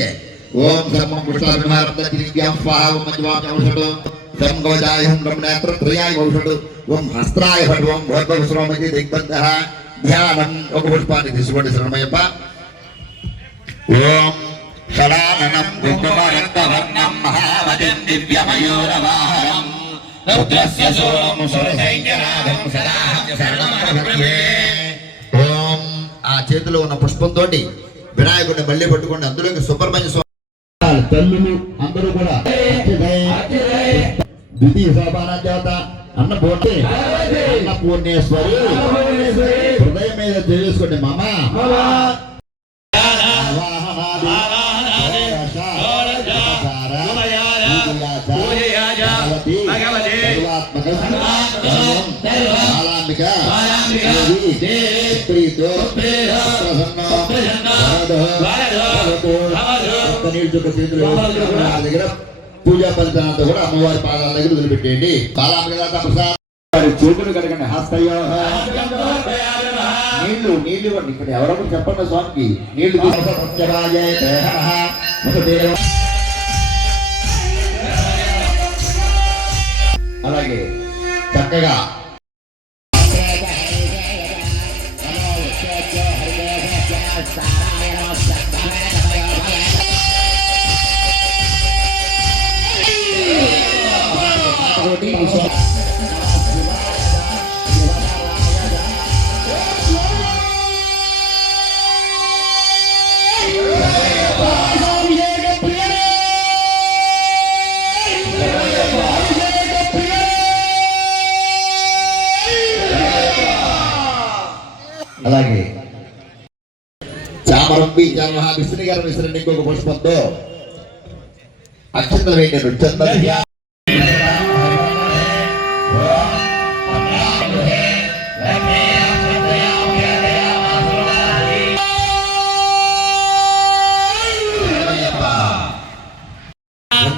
ఓం సమ్మంగుష్టాభిమ రత్నచినిక్యం స్వాహ మంజవాం ఔషధం సంగవజాయం బ్రహ్మనేత్రత్రయాయ ఔషధం ఓం హస్త్రాయ భట్వం భోర్భవ శ్రోమతి దిగ్బంధః. ధ్యానం. ఒక పుష్పాన్ని తీసుకోండి శరణమయ్యప్ప. ఓం షడాననం కుంకుమరక్తవర్ణం మహామతిం దివ్యమయూరవాహనం రుద్రస్య శూలం సురసైన్యనాదం సదాహం శరణమభ్యే. ఓం. ఆ చేతిలో ఉన్న పుష్పంతో వినాయకుడిని మళ్ళీ పట్టుకోండి. అందులోకి సుబ్రహ్మణ్య స్వామి తల్లులు అందరూ కూడా ద్వితీయ సోపాన దేవత అన్నపూర్ణేశ్వరి హృదయం మీద చేసుకోండి. మామ దగ్గర పూజా ఫలితాలతో కూడా అమ్మవారి పాదాల దగ్గర వదిలిపెట్టేయండి. చేతులు కడగండి. హస్తయో నీళ్లు ఇవ్వండి. ఇక్కడ ఎవరో చెప్పండి స్వామికి నీళ్లు. అలాగే చక్కగా అలాగే చామరంబి విష్ణు గారు విసిరండి ఇంకొక పుష్పంతో అక్షంతలు వేయండి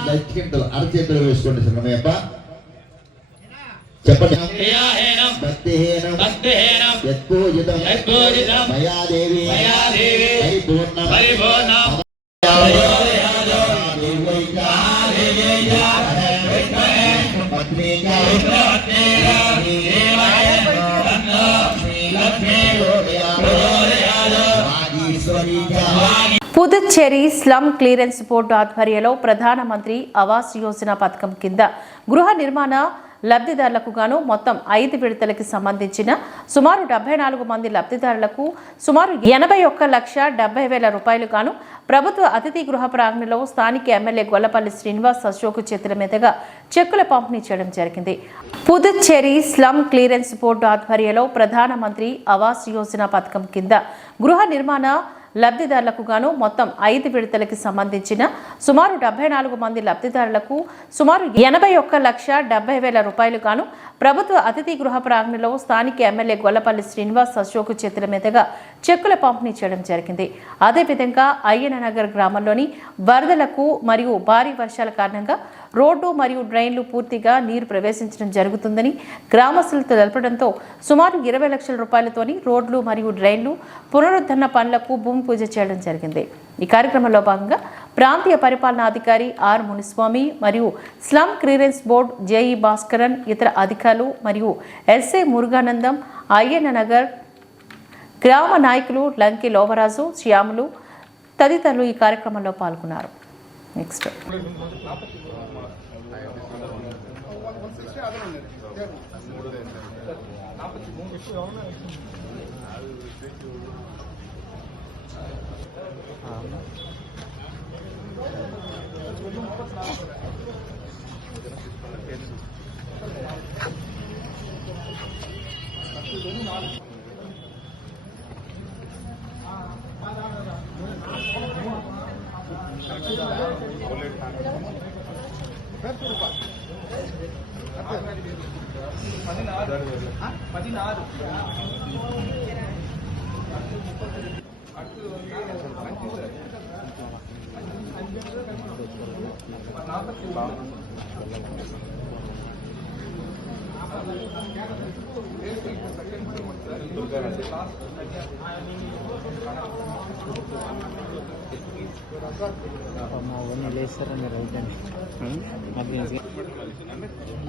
నృత్యంతో అరచేతులు వేసుకోండి సంగమయ్యప్ప చెప్పండి మయాదేవి పుదుచ్చేరి స్లమ్ క్లియరెన్స్ బోర్డు ఆధ్వర్యంలో ప్రధానమంత్రి ఆవాస్ యోజన పథకం కింద గృహ నిర్మాణ లబ్ధిదారులకు గాను మొత్తం 5 విడతలకి సంబంధించిన సుమారు 74 మంది లబ్ధిదారులకు సుమారు 81,70,000 రూపాయలు గాను ప్రభుత్వ అతిథి గృహ ప్రాంగణంలో స్థానిక ఎమ్మెల్యే గొల్లపల్లి శ్రీనివాస్ అశోక్ చేతుల మీదుగా చెక్కుల పంపిణీ చేయడం జరిగింది. పుదుచ్చేరి స్లమ్ క్లియరెన్స్ బోర్డు ఆధ్వర్యంలో ప్రధానమంత్రి ఆవాస్ యోజన పథకం కింద గృహ నిర్మాణ లబ్ధిదారులకు గాను మొత్తం 5 విడతలకి సంబంధించిన సుమారు 74 మంది లబ్ధిదారులకు సుమారు 81,70,000 రూపాయలు గాను ప్రభుత్వ అతిథి గృహ ప్రాంగణంలో స్థానిక ఎమ్మెల్యే గొల్లపల్లి శ్రీనివాస్ అశోక్ చేతుల మీదుగా చెక్కుల పంపిణీ చేయడం జరిగింది. అదేవిధంగా అయ్యననగర్ గ్రామంలోని వరదలకు మరియు భారీ వర్షాల కారణంగా రోడ్డు మరియు డ్రైన్లు పూర్తిగా నీరు ప్రవేశించడం జరుగుతుందని గ్రామస్తులతో తెలపడంతో సుమారు 20 లక్షల రూపాయలతోని రోడ్లు మరియు డ్రైన్లు పునరుద్ధరణ పనులకు భూమి పూజ చేయడం జరిగింది. ఈ కార్యక్రమంలో భాగంగా ప్రాంతీయ పరిపాలనాధికారి ఆర్ మునిస్వామి మరియు slum clearance board JEE Bhaskaran, ఇతర అధికారులు మరియు ఎస్ఏ మురుగానందం, అయ్యననగర్ గ్రామ నాయకులు లంకి లోవరాజు, శ్యాములు తదితరులు ఈ కార్యక్రమంలో పాల్గొన్నారు. నెక్స్ట్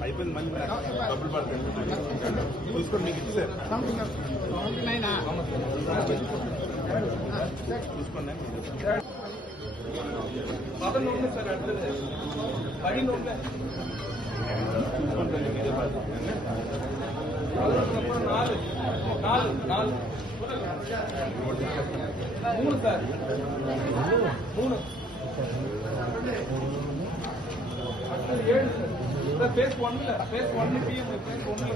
అయిపోయింది మళ్ళీ డబ్బులు పడతాయి చూసుకోండి మీకు ఇచ్చారు చూసుకోండి ఫేస్ 1 ఫేస్ 1 ఫేస్ 1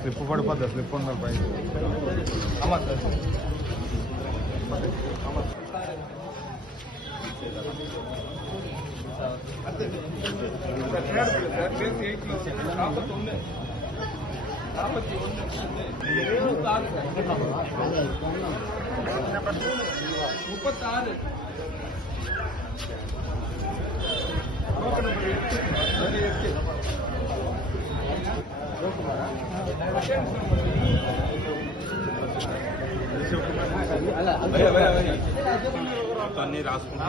స్లిప్ పడిపోద్దా స్లిప్ ఉండాలి పైన అన్ని రాసుకున్నా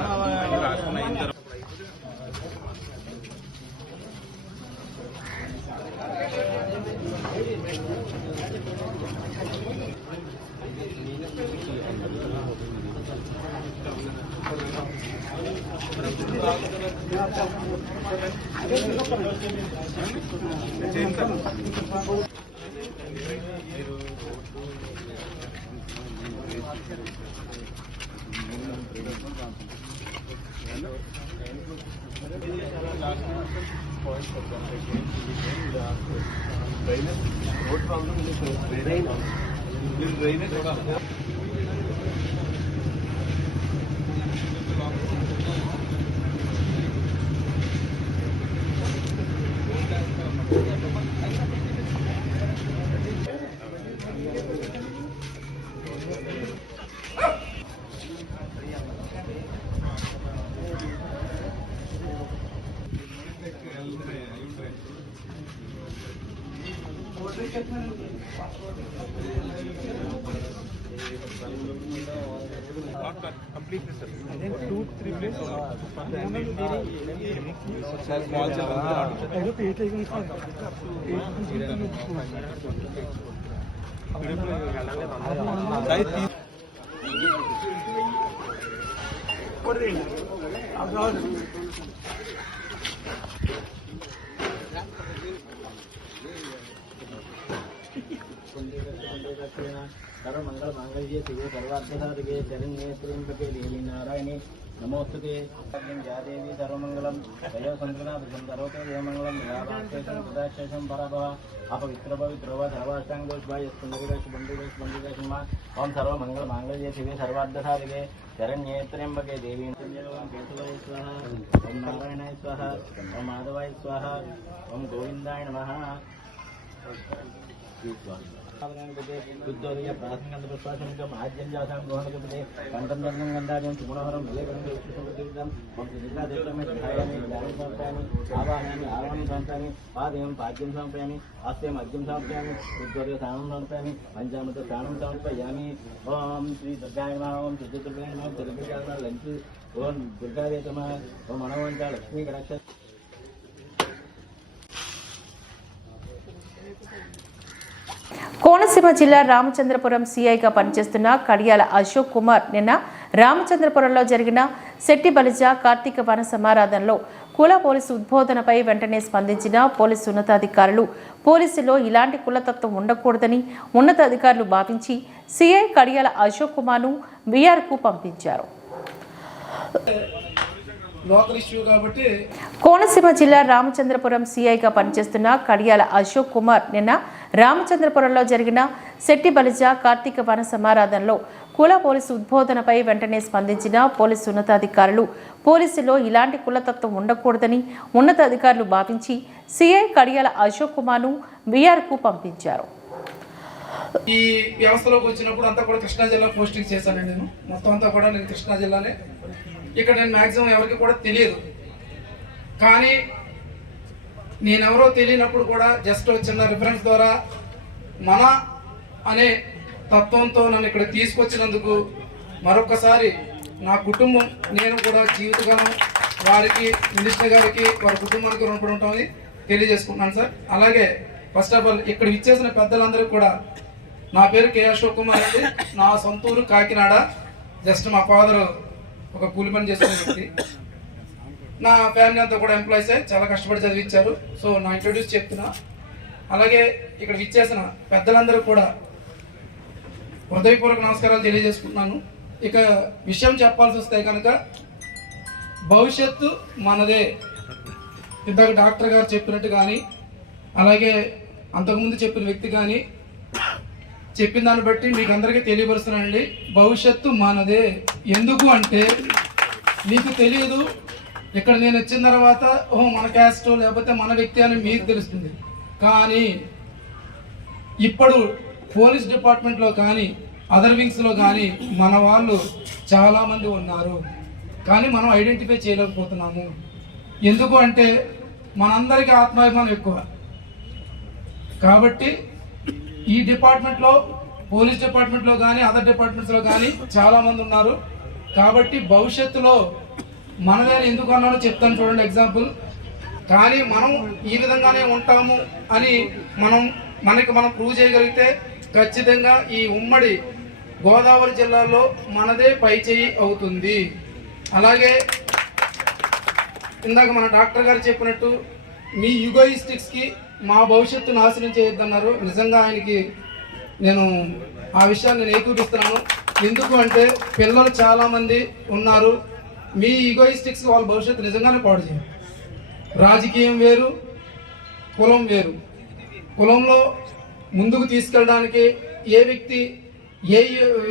सर्वमंगल मांगल्ये शिवे सर्वार्थसाधके शरण्ये त्र्यंबके देवी नारायणे नमोस्तुते या देवी सर्वमंगलम दया संकल्पना सर्वते देवमंगलम यावास्तेषं सदाशेषं परभव अपवित्र पवित्र वा सर्वाष्टांगोष्भाय सुंदरिवेश बंदिवेश मा ओम सर्वमंगल मांगल्ये शिवे सर्वार्थसाधके शरण्ये त्र्यंबके देवी ओम केशवाय स्वाहा ओम नारायणाय स्वाहा ओम माधवाय स्वाहा ओम गोविंदाय नमः शुद्धोदय प्राथमिक पुष्पाशंकम आद्यं जासां ग्रहणकृते कंठं गंधार्यं सुगुणहरं विलेकरं में सहायामि ज्ञानं समर्पयामि आवाहयामि समर्पयामि पादयं पाद्यं समर्पयामि आस्यं मद्यं समर्पयामि शुद्धोदय स्नानं समर्पयामि पंचामृत स्नानं समर्पयामि ओम श्री दुर्गाय नमः ओम दुर्गाय नमः दुर्गाय नमः लंकी ओम दुर्गाय नमः ओम मनोवंता लक्ष्मी गणेश కోనసీమ జిల్లా రామచంద్రపురం సీఐగా పనిచేస్తున్న కడియాల అశోక్ కుమార్ నిన్న రామచంద్రపురంలో జరిగిన శెట్టి బలిజ కార్తీక వన సమారాధనలో కుల పోలీసు ఉద్బోధనపై వెంటనే స్పందించిన పోలీసు ఉన్నతాధికారులు పోలీసులో ఇలాంటి కులతత్వం ఉండకూడదని ఉన్నతాధికారులు భావించి సీఐ కడియాల అశోక్ కుమార్ను బీఆర్కు పంపించారు. కోనసీమ జిల్లా రామచంద్రపురం సీఐగా పనిచేస్తున్న కడియాల అశోక్ కుమార్ నిన్న రామచంద్రపురంలో జరిగిన శెట్టి బలిజ కార్తీక వన సమారాధనలో కుల పోలీసు ఉద్బోధనపై వెంటనే స్పందించిన పోలీసు ఉన్నతాధికారులు పోలీసులో ఇలాంటి కులతత్వం ఉండకూడదని ఉన్నతాధికారులు భావించి సీఐ కడియాల అశోక్ కుమార్ను బీఆర్కు పంపించారు. ఈ వ్యవస్థలోకి వచ్చినప్పుడు అంతా కూడా కృష్ణా జిల్లా పోస్టింగ్ చేశానండి. నేను మొత్తం అంతా కూడా నేను కృష్ణా జిల్లానే. ఇక్కడ నేను మ్యాక్సిమం ఎవరికి కూడా తెలియదు, కానీ నేనెవరో తెలియనప్పుడు కూడా జస్ట్ చిన్న రిఫరెన్స్ ద్వారా మన అనే తత్వంతో నన్ను ఇక్కడ తీసుకొచ్చినందుకు మరొకసారి నా కుటుంబం నేను కూడా జీవితకాలం వారికి, మినిస్టర్ గారికి, వారి కుటుంబానికి రుణపడి ఉంటామని తెలియజేసుకుంటున్నాను సార్. అలాగే ఫస్ట్ ఆఫ్ ఆల్ ఇక్కడ ఇచ్చేసిన పెద్దలందరికీ కూడా నా పేరు కే అశోక్ కుమార్ అండి. నా సొంతూరు కాకినాడ. జస్ట్ మా ఫాదర్ ఒక కూలి పని చేసుకునే వ్యక్తి. నా ఫ్యామిలీ అంతా కూడా ఎంప్లాయీసే, చాలా కష్టపడి చదివించారు. సో నా ఇంట్రొడ్యూస్ చెప్తున్నా. అలాగే ఇక్కడ విచ్చేసిన పెద్దలందరూ కూడా హృదయపూర్వక నమస్కారాలు తెలియజేసుకుంటున్నాను. ఇక విషయం చెప్పాల్సి వస్తే కనుక భవిష్యత్తు మనదే. ఇందాక డాక్టర్ గారు చెప్పినట్టు కానీ, అలాగే అంతకుముందు చెప్పిన వ్యక్తి కానీ చెప్పిన దాన్ని బట్టి మీకు అందరికీ తెలియపరుస్తున్నానండి, భవిష్యత్తు మనదే. ఎందుకు అంటే మీకు తెలియదు, ఇక్కడ నేను వచ్చిన తర్వాత మన క్యాస్ట్ లేకపోతే మన వ్యక్తి అని మీకు తెలుస్తుంది. కానీ ఇప్పుడు పోలీస్ డిపార్ట్మెంట్లో కానీ అదర్ వింగ్స్లో కానీ మన వాళ్ళు చాలామంది ఉన్నారు, కానీ మనం ఐడెంటిఫై చేయలేకపోతున్నాము. ఎందుకు అంటే మనందరికీ ఆత్మాభిమానం ఎక్కువ. కాబట్టి ఈ డిపార్ట్మెంట్లో, పోలీస్ డిపార్ట్మెంట్లో కానీ అదర్ డిపార్ట్మెంట్స్లో కానీ చాలామంది ఉన్నారు. కాబట్టి భవిష్యత్తులో మనదే ఎందుకు అన్నాడో చెప్తాను చూడండి ఎగ్జాంపుల్. కానీ మనం ఈ విధంగానే ఉంటాము అని మనకి మనం ప్రూవ్ చేయగలిగితే ఖచ్చితంగా ఈ ఉమ్మడి గోదావరి జిల్లాలో మనదే పైచేయి అవుతుంది. అలాగే ఇందాక మన డాక్టర్ గారు చెప్పినట్టు మీ యుగోయిస్టిక్స్కి మా భవిష్యత్తు నాశనం చేయొద్దన్నారు. నిజంగా ఆయనకి నేను ఆ విషయాన్ని నేను ఏకూపిస్తున్నాను. ఎందుకు అంటే పిల్లలు చాలామంది ఉన్నారు, మీ ఈగోయిస్టిక్స్ వాళ్ళ భవిష్యత్తు నిజంగానే పాడు చేయాలి. రాజకీయం వేరు, కులం వేరు. కులంలో ముందుకు తీసుకెళ్ళడానికి ఏ వ్యక్తి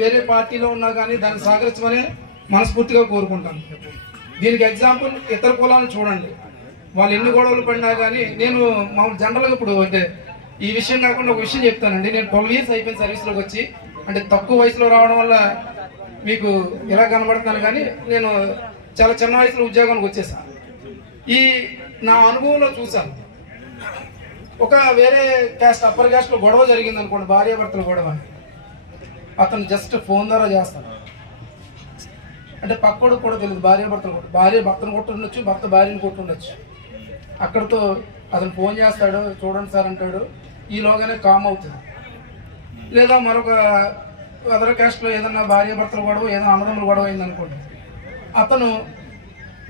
వేరే పార్టీలో ఉన్నా కానీ దాన్ని సహకరించమని మనస్ఫూర్తిగా కోరుకుంటాను. దీనికి ఎగ్జాంపుల్ ఇతర కులాలను చూడండి, వాళ్ళు ఎన్ని గొడవలు పడినా కానీ నేను మామూలు జనరల్గా ఇప్పుడు అంటే ఈ విషయం కాకుండా ఒక విషయం చెప్తానండి. నేను 12 years అయిపోయింది సర్వీస్లోకి వచ్చి. అంటే తక్కువ వయసులో రావడం వల్ల మీకు ఇలా కనబడుతున్నాను, కానీ నేను చాలా చిన్న వయసులో ఉద్యోగానికి వచ్చేసాను. ఈ నా అనుభవంలో చూశాను, ఒక వేరే క్యాస్ట్ అప్పర్ క్యాస్ట్లో గొడవ జరిగింది అనుకోండి, భార్యాభర్తల గొడవ. అతను జస్ట్ ఫోన్ ద్వారా చేస్తాను, అంటే పక్కోడు కూడా తెలియదు. భార్యాభర్తలు కూడా, భార్య భర్తను కొట్టుండొచ్చు, భర్త భార్యను కొట్టుండొచ్చు. అక్కడితో అతను ఫోన్ చేస్తాడు, చూడండి సార్ అంటాడు, ఈలోగానే కామ్ అవుతుంది. లేదా మరొక అదర్ క్యాస్ట్లో ఏదన్నా భార్యాభర్తల గొడవ, ఏదైనా అన్నదమ్ముల గొడవ అయిందనుకోండి, అతను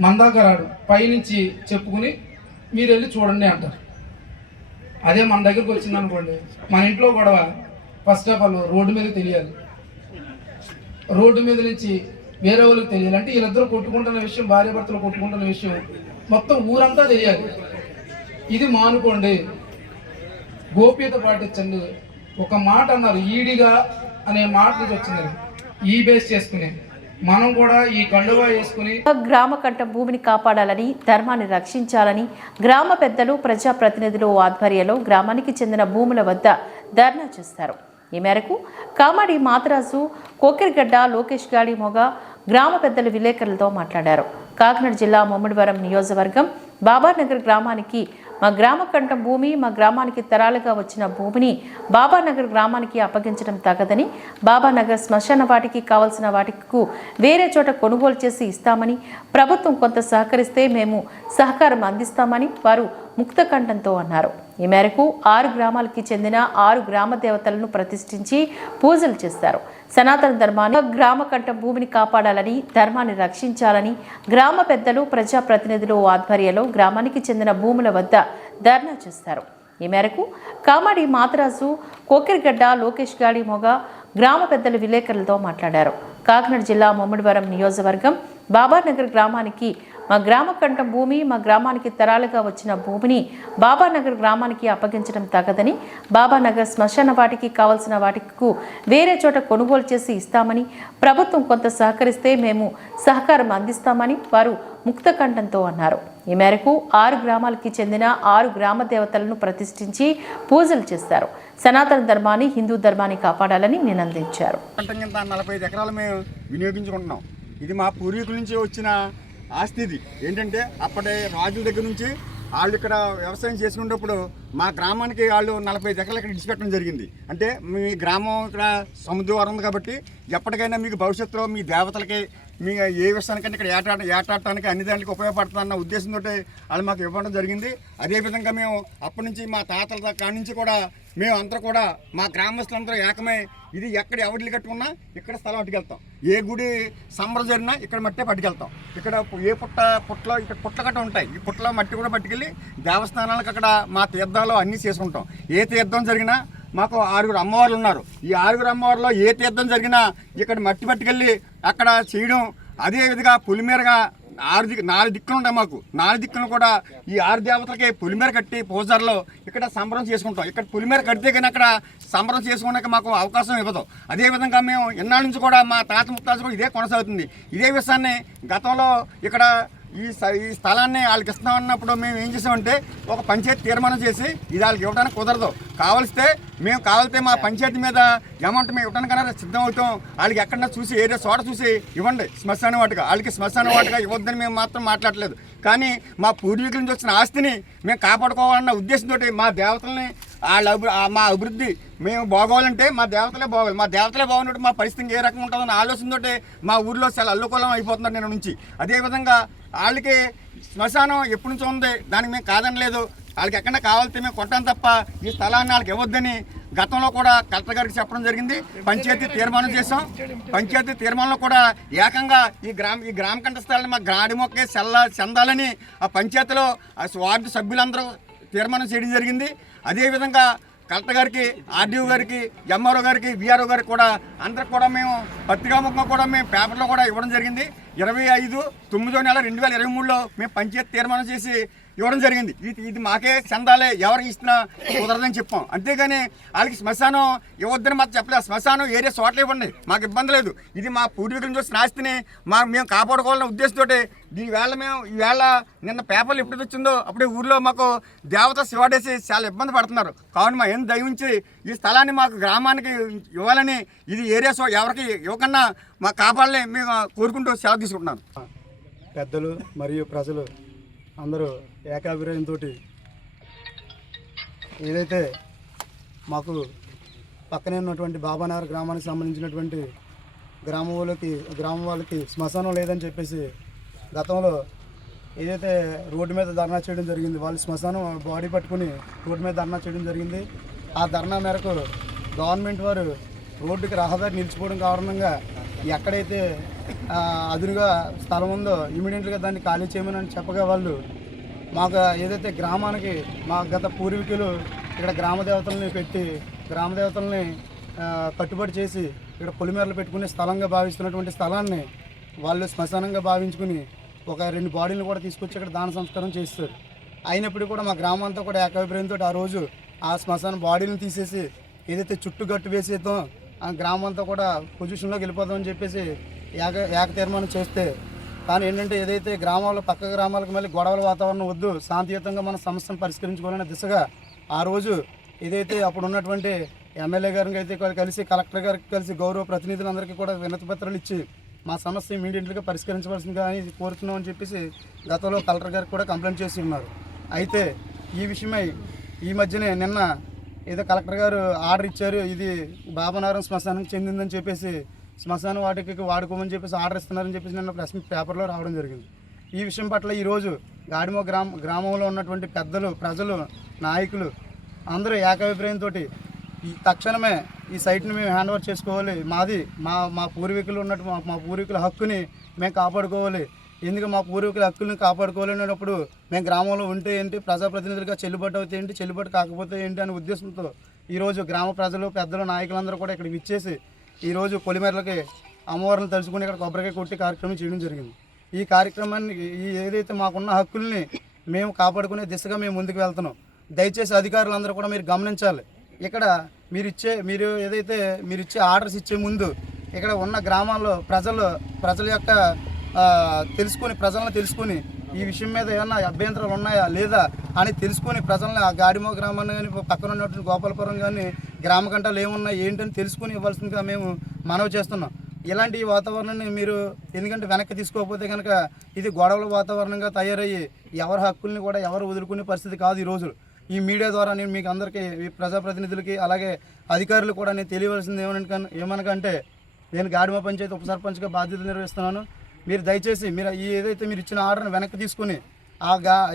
మన దాకా రాడు, పైనుంచి చెప్పుకుని మీరు వెళ్ళి చూడండి అంటారు. అదే మన దగ్గరకు వచ్చింది అనుకోండి, మన ఇంట్లో గొడవ ఫస్ట్ ఆఫ్ ఆల్ రోడ్డు మీద తెలియాలి, రోడ్డు మీద నుంచి వేరే వాళ్ళకి తెలియాలి. అంటే వీళ్ళిద్దరూ కొట్టుకుంటున్న విషయం, భార్యాభర్తలు కొట్టుకుంటున్న విషయం మొత్తం ఊరంతా తెలియాలి. ఇది మానుకోండి, గోప్యత పాటించండి. ఒక మాట అన్నారు, ఈడిగా అనే మాట నుంచి వచ్చింది. ఈ బేస్ చేసుకుని మనం కూడా ఈ కండువా వేసుకుని గ్రామ కంట భూమిని కాపాడాలని, ధర్మాన్ని రక్షించాలని గ్రామ పెద్దలు, ప్రజాప్రతినిధులు ఆధ్వర్యంలో గ్రామానికి చెందిన భూముల వద్ద ధర్నా చేస్తారు. ఈ మేరకు కామాడి మాతరాజు, కోకిరిగడ్డ లోకేష్ గాడి మొగ గ్రామ పెద్దలు విలేకరులతో మాట్లాడారు. కాకినాడ జిల్లా ముమ్మడివరం నియోజకవర్గం బాబానగర్ గ్రామానికి మా గ్రామ కంఠం భూమి, మా గ్రామానికి తరాలుగా వచ్చిన భూమిని బాబానగర్ గ్రామానికి అప్పగించడం తగదని, బాబానగర్ శ్మశాన వాటికి కావాల్సిన వాటికి వేరే చోట కొనుగోలు చేసి ఇస్తామని, ప్రభుత్వం కొంత సహకరిస్తే మేము సహకారం అందిస్తామని వారు ముక్తకంఠంతో అన్నారు. ఈ మేరకు 6 గ్రామాలకి చెందిన 6 గ్రామ దేవతలను ప్రతిష్ఠించి పూజలు చేస్తారు. సనాతన ధర్మాన్ని, గ్రామ కంట భూమిని కాపాడాలని, ధర్మాన్ని రక్షించాలని గ్రామ పెద్దలు, ప్రజాప్రతినిధులు ఆధ్వర్యంలో గ్రామానికి చెందిన భూముల వద్ద ధర్నా చేస్తారు. ఈ మేరకు కామాడి మాతరాజు, కోకిరిగడ్డ లోకేష్ గాడి మొగ గ్రామ పెద్దలు విలేకరులతో మాట్లాడారు. కాకినాడ జిల్లా ముమ్మడివరం నియోజకవర్గం బాబానగర్ గ్రామానికి మా గ్రామ కంఠం భూమి, మా గ్రామానికి తరాలుగా వచ్చిన భూమిని బాబానగర్ గ్రామానికి అప్పగించడం తగదని, బాబానగర్ శ్మశాన వాటికి కావాల్సిన వాటికి వేరే చోట కొనుగోలు చేసి ఇస్తామని, ప్రభుత్వం కొంత సహకరిస్తే మేము సహకారం అందిస్తామని వారు ముక్తకంఠంతో అన్నారు. ఈ మేరకు 6 గ్రామాలకి చెందిన 6 గ్రామ దేవతలను ప్రతిష్ఠించి పూజలు చేస్తారు. సనాతన ధర్మాన్ని, హిందూ ధర్మాన్ని కాపాడాలని నినందించారు. 45 ఎకరాలు మేము వినియోగించుకుంటున్నాం. ఇది మా పూర్వీకుల నుంచి వచ్చిన ఆస్తి. ఇది ఏంటంటే అప్పటి రాజుల దగ్గర నుంచి వాళ్ళు ఇక్కడ వ్యవసాయం చేసుకునేటప్పుడు మా గ్రామానికి వాళ్ళు 45 ఎకరాలు ఇక్కడ ఇడిచిపెట్టడం జరిగింది. అంటే మీ గ్రామం ఇక్కడ సముద్రం ఉంది కాబట్టి ఎప్పటికైనా మీకు భవిష్యత్తులో మీ దేవతలకి మీ ఏ విషయానికంటే ఇక్కడ ఏటాడటానికి అన్ని దానికి ఉపయోగపడుతుందన్న ఉద్దేశంతో వాళ్ళు మాకు ఇవ్వడం జరిగింది. అదేవిధంగా మేము అప్పటి నుంచి మా తాతల కాడి నుంచి కూడా మేము అందరూ కూడా మా గ్రామస్తులందరూ ఏకమై ఇది ఎక్కడ ఎవరిల్లు కట్టుకున్నా ఇక్కడ స్థలం పట్టుకెళ్తాం, ఏ గుడి సంబరం జరిగినా ఇక్కడ మట్టే పట్టుకెళ్తాం. ఇక్కడ ఏ పుట్టలో ఇక్కడ పుట్ల గట్ట ఉంటాయి, ఈ పుట్టలో మట్టి కూడా పట్టుకెళ్ళి దేవస్థానాలకు అక్కడ మా తీర్థాలు అన్నీ చేసుకుంటాం. ఏ తీర్థం జరిగినా మాకు 6 అమ్మవార్లు ఉన్నారు. ఈ 6 అమ్మవారిలో ఏ తీర్థం జరిగినా ఇక్కడ మట్టి పట్టుకెళ్ళి అక్కడ చేయడం. అదేవిధంగా పులిమేరగా 4 దిక్కులు ఉంటాయి మాకు. 4 దిక్కులు కూడా ఈ 6 దేవతలకి పులిమేర కట్టి పూజారులో ఇక్కడ సంబరం చేసుకుంటాం. ఇక్కడ పులిమేర కడితే కానీ అక్కడ సంబరం చేసుకున్నాక మాకు అవకాశం ఇవ్వదు. అదేవిధంగా మేము ఎన్నాళ్ళ నుంచి కూడా మా తాత ముత్తాత కూడా ఇదే కొనసాగుతుంది. ఇదే విషయాన్ని గతంలో ఇక్కడ ఈ స్థలాన్ని వాళ్ళకి ఇస్తామన్నప్పుడు మేము ఏం చేసామంటే ఒక పంచాయతీ తీర్మానం చేసి ఇది వాళ్ళకి ఇవ్వడానికి కుదరదు, కావాలితే మా పంచాయతీ మీద అమౌంట్ మేము ఇవ్వడానికన్నా సిద్ధం అవుతాం. వాళ్ళకి ఎక్కడన్నా చూసి ఏరియా చోట చూసి ఇవ్వండి శ్మశాన వాటిగా, వాళ్ళకి శ్మశాన వాటిగా ఇవ్వద్దని మేము మాత్రం మాట్లాడలేదు. కానీ మా పూర్వీకుల నుంచి వచ్చిన ఆస్తిని మేము కాపాడుకోవాలన్న ఉద్దేశంతో మా దేవతల్ని మా అభివృద్ధి మేము బాగోవాలంటే మా దేవతలే బాగోవాలి, మా దేవతలే బాగున్నట్టు మా పరిస్థితి ఏ రకంగా ఉంటుందన్న ఆలోచనతో మా ఊర్లో చాలా అల్లుకోలం అయిపోతున్నారు నేను నుంచి. అదేవిధంగా వాళ్ళకి శ్మశానం ఎప్పటి నుంచో ఉంది, దానికి మేము కాదనలేదు. వాళ్ళకి ఎక్కడ కావాలితే మేము కొట్టాను తప్ప ఈ స్థలాన్ని వాళ్ళకి ఇవ్వద్దని గతంలో కూడా కలెక్టర్ గారికి చెప్పడం జరిగింది. పంచాయతీ తీర్మానం చేసాం. పంచాయతీ తీర్మానంలో కూడా ఏకంగా ఈ గ్రామ కంఠ స్థలాన్ని మా గాడి మొక్కే చెందాలని ఆ పంచాయతీలో వార్డు సభ్యులందరూ తీర్మానం చేయడం జరిగింది. అదేవిధంగా కలెక్టర్ గారికి, ఆర్డీఓ గారికి, ఎంఆర్ఓ గారికి, విఆర్ఓ గారికి కూడా అందరికి కూడా మేము పత్రికాముఖంగా కూడా మేము పేపర్లో కూడా ఇవ్వడం జరిగింది. 25/9/2023లో మేము పంచాయతీ తీర్మానం చేసి ఇవ్వడం జరిగింది. ఇది మాకే చెందాలి, ఎవరికి ఇచ్చినా కుదరదని చెప్పాం. అంతేగాని వాళ్ళకి శ్మశానం ఇవ్వద్దని మాకు చెప్పలేదు. శ్మశానం ఏరియా చోట్ల ఇవ్వండి, మాకు ఇబ్బంది లేదు. ఇది మా పూర్వీకుల నుంచి వచ్చిన ఆస్తిని మేము కాపాడుకోవాలనే ఉద్దేశంతో ఈవేళ నిన్న పేపర్లు ఎప్పుడు వచ్చిందో అప్పుడే ఊర్లో మాకు దేవత శివాడేసి చాలా ఇబ్బంది పడుతున్నారు. కావున మా ఏం దయవుంచి ఈ స్థలాన్ని మాకు గ్రామానికి ఇవ్వాలని, ఇది ఏరియా ఎవరికి ఇవ్వకన్నా మాకు కాపాడాలని మేము కోరుకుంటూ సెలవు తీసుకుంటున్నాను. పెద్దలు మరియు ప్రజలు అందరూ ఏకాభిప్రాయంతో ఏదైతే మాకు పక్కనే ఉన్నటువంటి బాబానగర్ గ్రామానికి సంబంధించినటువంటి గ్రామం వాళ్ళకి శ్మశానం లేదని చెప్పేసి గతంలో ఏదైతే రోడ్డు మీద ధర్నా చేయడం జరిగింది, వాళ్ళు శ్మశానం బాడీ పట్టుకుని రోడ్డు మీద ధర్నా చేయడం జరిగింది. ఆ ధర్నా మేరకు గవర్నమెంట్ వారు రోడ్డుకి రహదారి నిలిచిపోవడం కారణంగా ఎక్కడైతే అదునుగా స్థలం ఉందో ఇమీడియట్గా దాన్ని ఖాళీ చేయమని చెప్పగా వాళ్ళు మాకు ఏదైతే గ్రామానికి మా గత పూర్వీకులు ఇక్కడ గ్రామదేవతల్ని పెట్టి గ్రామదేవతల్ని కట్టుబడి చేసి ఇక్కడ పొలిమేరలు పెట్టుకునే స్థలంగా భావిస్తున్నటువంటి స్థలాన్ని వాళ్ళు శ్మశానంగా భావించుకుని ఒక 2 బాడీలను కూడా తీసుకొచ్చి ఇక్కడ దాన సంస్కారం చేస్తారు. అయినప్పుడు కూడా మా గ్రామం అంతా కూడా ఏకాభిప్రాయంతో ఆ రోజు ఆ శ్మశాన బాడీలను తీసేసి ఏదైతే చుట్టుగట్టు వేసేద్దాం ఆ గ్రామం అంతా కూడా పొజిషన్లోకి వెళ్ళిపోదామని చెప్పేసి ఏక తీర్మానం చేస్తే, కానీ ఏంటంటే ఏదైతే గ్రామాల్లో పక్క గ్రామాలకు మళ్ళీ గొడవల వాతావరణం వద్దు, శాంతియుతంగా మన సమస్యను పరిష్కరించుకోవాలనే దిశగా ఆ రోజు ఏదైతే అప్పుడు ఉన్నటువంటి ఎమ్మెల్యే గారికి అయితే కలిసి కలెక్టర్ గారికి కలిసి గౌరవ ప్రతినిధులందరికీ కూడా వినతి పత్రాలు ఇచ్చి మా సమస్య ఇమీడియట్గా పరిష్కరించవలసిందిగా అని కోరుతున్నామని చెప్పేసి గతంలో కలెక్టర్ గారికి కూడా కంప్లైంట్ చేసి ఉన్నారు. అయితే ఈ విషయమై ఈ మధ్యనే నిన్న ఏదో కలెక్టర్ గారు ఆర్డర్ ఇచ్చారు, ఇది బాబానగరం శ్మశానానికి చెందిందని చెప్పేసి శ్మశాన వాటికి వాడుకోమని చెప్పేసి ఆర్డర్ ఇస్తున్నారని చెప్పేసి నిన్న ప్రెస్ పేపర్లో రావడం జరిగింది. ఈ విషయం పట్ల ఈరోజు గాడిమో గ్రామంలో ఉన్నటువంటి పెద్దలు, ప్రజలు, నాయకులు అందరూ ఏకాభిప్రాయంతో ఈ తక్షణమే ఈ సైట్ని మేము హ్యాండ్ ఓవర్ చేసుకోవాలి, మాది మా పూర్వీకులు ఉన్నట్టు మా పూర్వీకుల హక్కుని మేము కాపాడుకోవాలి. ఎందుకు మా పూర్వీకుల హక్కుల్ని కాపాడుకోలేనప్పుడు మేము గ్రామంలో ఉంటే ఏంటి, ప్రజాప్రతినిధులుగా చెల్లుబాటు అవుతే ఏంటి, చెల్లుబాటు కాకపోతే ఏంటి అనే ఉద్దేశంతో ఈరోజు గ్రామ ప్రజలు, పెద్దలు, నాయకులందరూ కూడా ఇక్కడికి ఇచ్చేసి ఈరోజు పొలిమేరలకి అమ్మవారిని తలుచుకుని ఇక్కడ కొబ్బరికాయ కొట్టి కార్యక్రమం చేయడం జరిగింది. ఈ కార్యక్రమాన్ని ఏదైతే మాకున్న హక్కుల్ని మేము కాపాడుకునే దిశగా మేము ముందుకు వెళ్తున్నాం. దయచేసి అధికారులందరూ కూడా మీరు గమనించాలి. ఇక్కడ మీరు ఇచ్చే ఆర్డర్స్ ఇచ్చే ముందు ఇక్కడ ఉన్న గ్రామాల్లో ప్రజల యొక్క ప్రజలను తెలుసుకొని ఈ విషయం మీద ఏమన్నా అభ్యంతరాలు ఉన్నాయా లేదా అని తెలుసుకొని ప్రజల్ని ఆ గాడిమో గ్రామాన్ని కానీ పక్కన ఉన్నటువంటి గోపాలపురం కానీ గ్రామ కంటాలు ఏమున్నాయి ఏంటని తెలుసుకుని ఇవ్వాల్సిందిగా మేము మనవి చేస్తున్నాం. ఇలాంటి వాతావరణాన్ని మీరు ఎందుకంటే వెనక్కి తీసుకోకపోతే కనుక ఇది గొడవల వాతావరణంగా తయారయ్యి ఎవరి హక్కుల్ని కూడా ఎవరు వదులుకునే పరిస్థితి కాదు. ఈ రోజు ఈ మీడియా ద్వారా నేను మీకు అందరికీ ఈ ప్రజాప్రతినిధులకి అలాగే అధికారులు కూడా నేను తెలియవలసింది ఏమనకంటే నేను గాడిమో పంచాయతీ ఉప సర్పంచ్గా బాధ్యతలు నిర్వహిస్తున్నాను. మీరు దయచేసి మీరు ఏదైతే మీరు ఇచ్చిన ఆర్డర్ని వెనక్కి తీసుకుని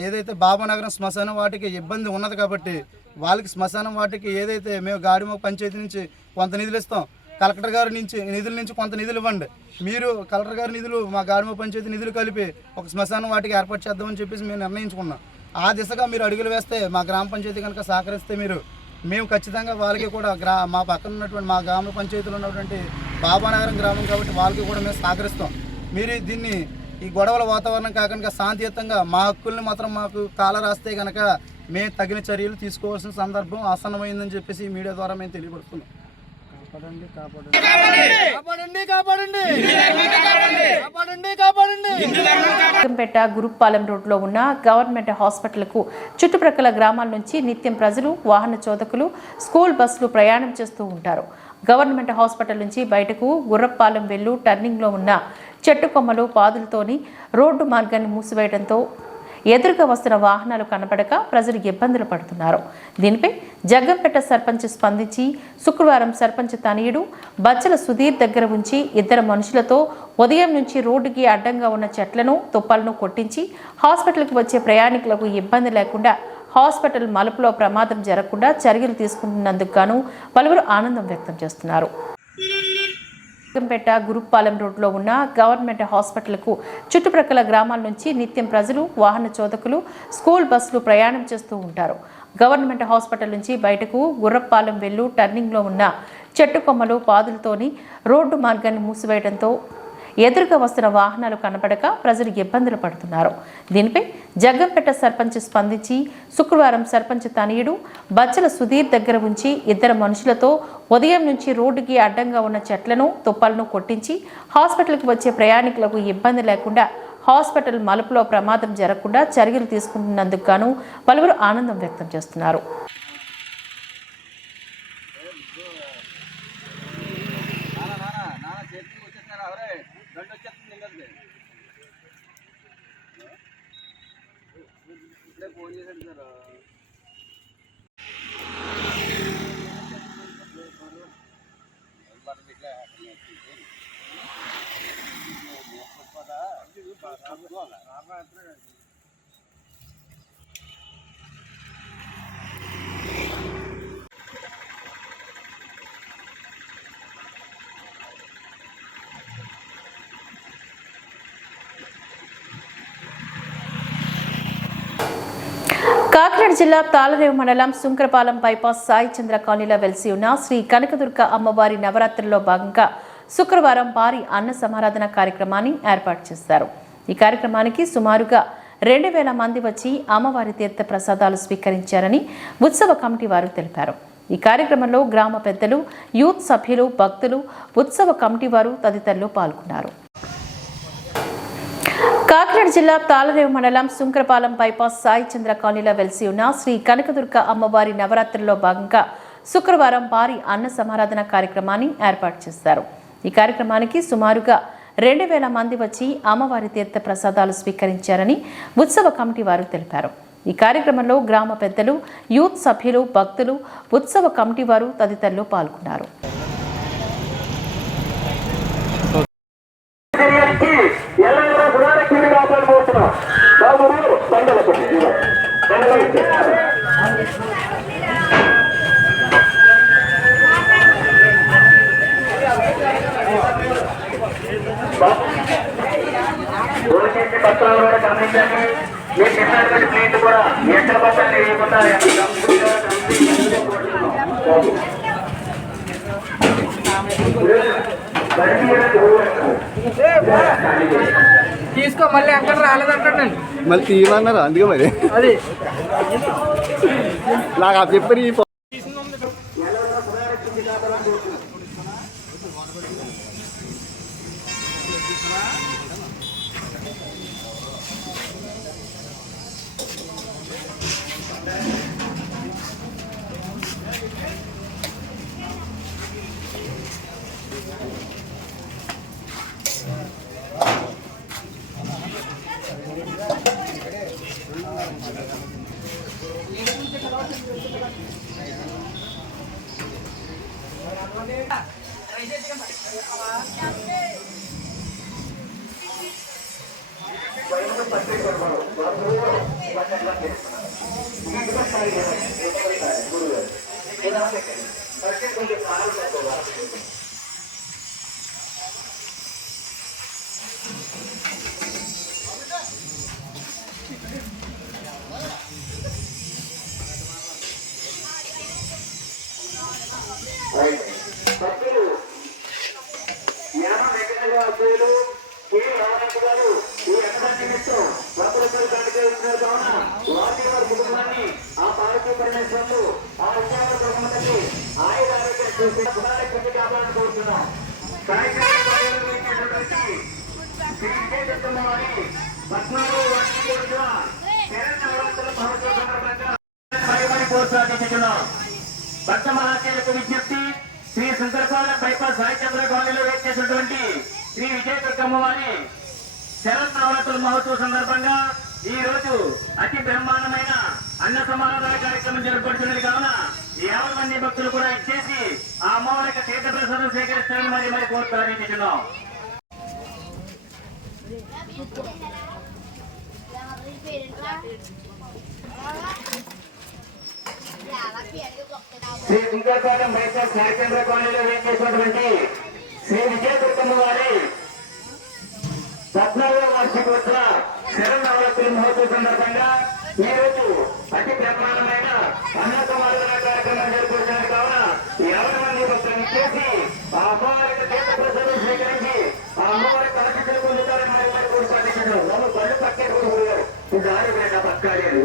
ఏదైతే బాబానగరం శ్మశానం వాటికి ఇబ్బంది ఉన్నది కాబట్టి వాళ్ళకి శ్మశానం వాటికి ఏదైతే మేము గాడిమోగ పంచాయతీ నుంచి కొంత నిధులు ఇస్తాం, కలెక్టర్ గారి నిధుల నుంచి కొంత నిధులు ఇవ్వండి, మీరు కలెక్టర్ గారి నిధులు మా గాడిమోగ పంచాయతీ నిధులు కలిపి ఒక శ్మశానం వాటికి ఏర్పాటు చేద్దామని చెప్పేసి మేము నిర్ణయించుకున్నాం. ఆ దిశగా మీరు అడుగులు వేస్తే మా గ్రామ పంచాయతీ కనుక సహకరిస్తే మేము ఖచ్చితంగా వాళ్ళకి కూడా మా పక్కన ఉన్నటువంటి మా గ్రామ పంచాయతీలో ఉన్నటువంటి బాబానగరం గ్రామం కాబట్టి వాళ్ళకి కూడా మేము సహకరిస్తాం. మీరు దీన్ని ఈ గొడవల వాతావరణం కాకుండా శాంతియుతంగా మా హక్కుల్ని మాత్రం మాకు కాల రాస్తే కనుక మేము తగిన చర్యలు తీసుకోవాల్సిన సందర్భం ఆసన్నమైందని చెప్పేసి ఈ మీడియా ద్వారా మేము తెలియపడుతున్నాం. జగ్గంపేట గురుపాలెం రోడ్లో ఉన్న గవర్నమెంట్ హాస్పిటల్కు చుట్టుప్రక్కల గ్రామాల నుంచి నిత్యం ప్రజలు, వాహన చోదకులు, స్కూల్ బస్సులు ప్రయాణం చేస్తూ ఉంటారు. గవర్నమెంట్ హాస్పిటల్ నుంచి బయటకు గుర్రపాలెం వెళ్ళు టర్నింగ్లో ఉన్న చెట్టు కొమ్మలు పాదులతోని రోడ్డు మార్గాన్ని మూసివేయడంతో ఎదురుగా వస్తున్న వాహనాలు కనపడక ప్రజలు ఇబ్బందులు పడుతున్నారు. దీనిపై జగ్గంపేట సర్పంచ్ స్పందించి శుక్రవారం సర్పంచ్ తనయుడు బచ్చల సుధీర్ దగ్గర ఉంచి ఇద్దరు మనుషులతో ఉదయం నుంచి రోడ్డుకి అడ్డంగా ఉన్న చెట్లను, తుప్పలను కొట్టించి హాస్పిటల్కి వచ్చే ప్రయాణికులకు ఇబ్బంది లేకుండా హాస్పిటల్ మలుపులో ప్రమాదం జరగకుండా చర్యలు తీసుకుంటున్నందుకు గాను పలువురు ఆనందం వ్యక్తం చేస్తున్నారు. జగ్గంపేట గురుపాలెం రోడ్లో ఉన్న గవర్నమెంట్ హాస్పిటల్కు చుట్టుప్రక్కల గ్రామాల నుంచి నిత్యం ప్రజలు, వాహన చోదకులు, స్కూల్ బస్సులు ప్రయాణం చేస్తూ ఉంటారు. గవర్నమెంట్ హాస్పిటల్ నుంచి బయటకు గుర్రపాలెం వెళ్ళు టర్నింగ్లో ఉన్న చెట్టు కొమ్మలు పాదులతోని రోడ్డు మార్గాన్ని మూసివేయడంతో ఎదురుగా వస్తున్న వాహనాలు కనపడక ప్రజలు ఇబ్బందులు పడుతున్నారు. దీనిపై జగ్గంపేట సర్పంచ్ స్పందించి శుక్రవారం సర్పంచ్ తనయుడు బచ్చల సుధీర్ దగ్గర ఉంచి ఇద్దరు మనుషులతో ఉదయం నుంచి రోడ్డుకి అడ్డంగా ఉన్న చెట్లను, తుప్పలను కొట్టించి హాస్పిటల్కి వచ్చే ప్రయాణికులకు ఇబ్బంది లేకుండా హాస్పిటల్ మలుపులో ప్రమాదం జరగకుండా చర్యలు తీసుకుంటున్నందుకు గాను పలువురు ఆనందం వ్యక్తం చేస్తున్నారు. కాకినాడ జిల్లా తాళరేవు మండలం సుంకరపాలెం బైపాస్ సాయి చంద్ర కాలనీలో వెలిసి ఉన్న శ్రీ కనకదుర్గ అమ్మవారి నవరాత్రుల్లో భాగంగా శుక్రవారం భారీ అన్న సమారాధన కార్యక్రమాన్ని ఏర్పాటు చేశారు. ఈ కార్యక్రమానికి సుమారుగా 2000 మంది వచ్చి అమ్మవారి తీర్థ ప్రసాదాలు స్వీకరించారని ఉత్సవ కమిటీ వారు తెలిపారు. ఈ కార్యక్రమంలో గ్రామ పెద్దలు, యూత్ సభ్యులు, భక్తులు, ఉత్సవ కమిటీ వారు తదితరులు పాల్గొన్నారు. కాకినాడ జిల్లా తాళరేవు మండలం సుంకరపాలెం బైపాస్ సాయి చంద్ర కాలనీలో వెలిసి ఉన్న శ్రీ కనకదుర్గ అమ్మవారి నవరాత్రుల్లో భాగంగా శుక్రవారం భారీ అన్న సమారాధన కార్యక్రమాన్ని ఏర్పాటు చేశారు. ఈ కార్యక్రమానికి సుమారుగా 2000 మంది వచ్చి అమ్మవారి తీర్థ ప్రసాదాలు స్వీకరించారని ఉత్సవ కమిటీ వారు తెలిపారు. ఈ కార్యక్రమంలో గ్రామ పెద్దలు, యూత్ సభ్యులు, భక్తులు, ఉత్సవ కమిటీ వారు తదితరులు పాల్గొన్నారు. పత్రాలు కూడా గమనించండి. మీ డిపార్ట్మెంట్ ప్లేట్ కూడా ఎక్కడ పత్రాలు వేయకుండా తీసుకో, మళ్ళీ అక్కడ రాలేదంటే మళ్ళీ తీయమన్నారు. అందుకే మరి అది నాకు చెప్పని భక్త మహాశయులకు విజ్ఞప్తి. శ్రీ సుందరపాలెం బైపాస్ సాయిచంద్ర కాలనీలో వేచేసినటువంటి శ్రీ విజయదుర్గమ్మ వారి శరన్నవరాత్రుల మహోత్సవ సందర్భంగా ఈ రోజు అతి బ్రహ్మాండమైన అన్న సమారాధన కార్యక్రమం జరపబడుతున్నది కావున 50 మంది భక్తులు కూడా ఇచ్చేసి ఆ అమ్మవారి యొక్క తీర్థ ప్రసాదం సేకరిస్తారని మరి కోరుతారు. శ్రీ సుందరపాలెం బైపాస్ సాయిచంద్ర కాలనీలో వేచేసినటువంటి శ్రీ విజయదుర్గమ్మ వారి 14వ వార్షికోత్సవ శరన్నవరాత్రుల మహోత్సవ సందర్భంగా ఈ రోజు అతి బ్రహ్మాండమైన అన్న సమారాధన కార్యక్రమం జరుపుతున్నది కావున 50 మంది భక్తులు ఇచ్చేసి ఆ అమ్మవారి తీర్థ ప్రసాదం స్వీకరించి ఆ అమ్మవారి కలశితులు పొందుతారని మరి కోరుకుంటున్నారు. మమ్మల్ని పళ్ళు పక్కే గురుగారు దారి వేట పక్కాలి అని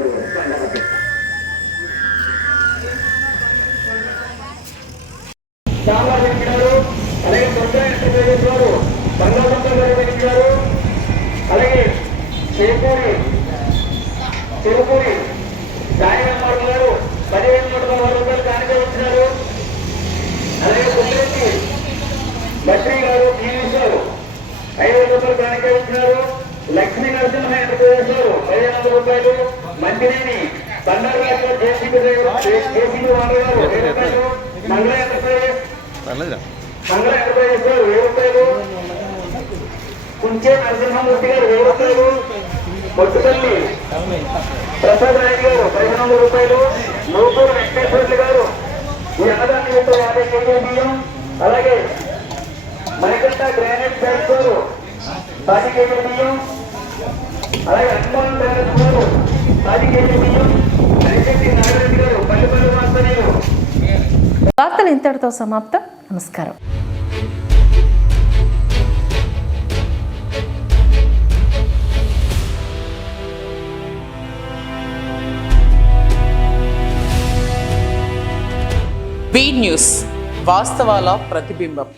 చాలా పెట్టినారు. అలాగే కొత్త ఎంటర్ప్రైజెస్ వారు బంగాళదుంపలు గారు పెట్టినారు. అలాగే చెరుకూరి సాయిరామారు గారు 15,300 రూపాయలు కానుక ఇచ్చినారు. అలాగే కుట్రెడ్డి లక్ష్మీ గారు జీవిస్తారు 5,000 రూపాయలు కానుక ఇచ్చినారు. లక్ష్మీ నరసింహ ఎంటర్ప్రైజెస్ వారు 15,000 రూపాయలు. మంచినేని బండారు గారు జేసీబీ వారు 1000 రూపాయలు. మంగళ ఎంటర్ప్రైజెస్ వారు 1000 రూపాయలు. కుంచే నరసింహమూర్తి గారు 1000 రూపాయలు. మొట్టుపల్లి ప్రసాద్ రాయ్ గారు 1500 రూపాయలు. నూపూరు వెంకటేశ్వర్లు గారు ఈ అన్నదాన్ని 50 కేజీ బియ్యం. అలాగే మణికంఠ గ్రానైట్ బ్యాగ్స్ గారు 10 కేజీ బియ్యం. అలాగే హనుమాన్ బ్యాగ్స్ గారు 10 కేజీ బియ్యం. హరిశెట్టి నాగరెడ్డి గారు పల్లెపల్లి వాస్తనీయులు. వార్తలు ఇంతటితో సమాప్తం. నమస్కారం. బీ న్యూస్ వాస్తవాల ప్రతిబింబం.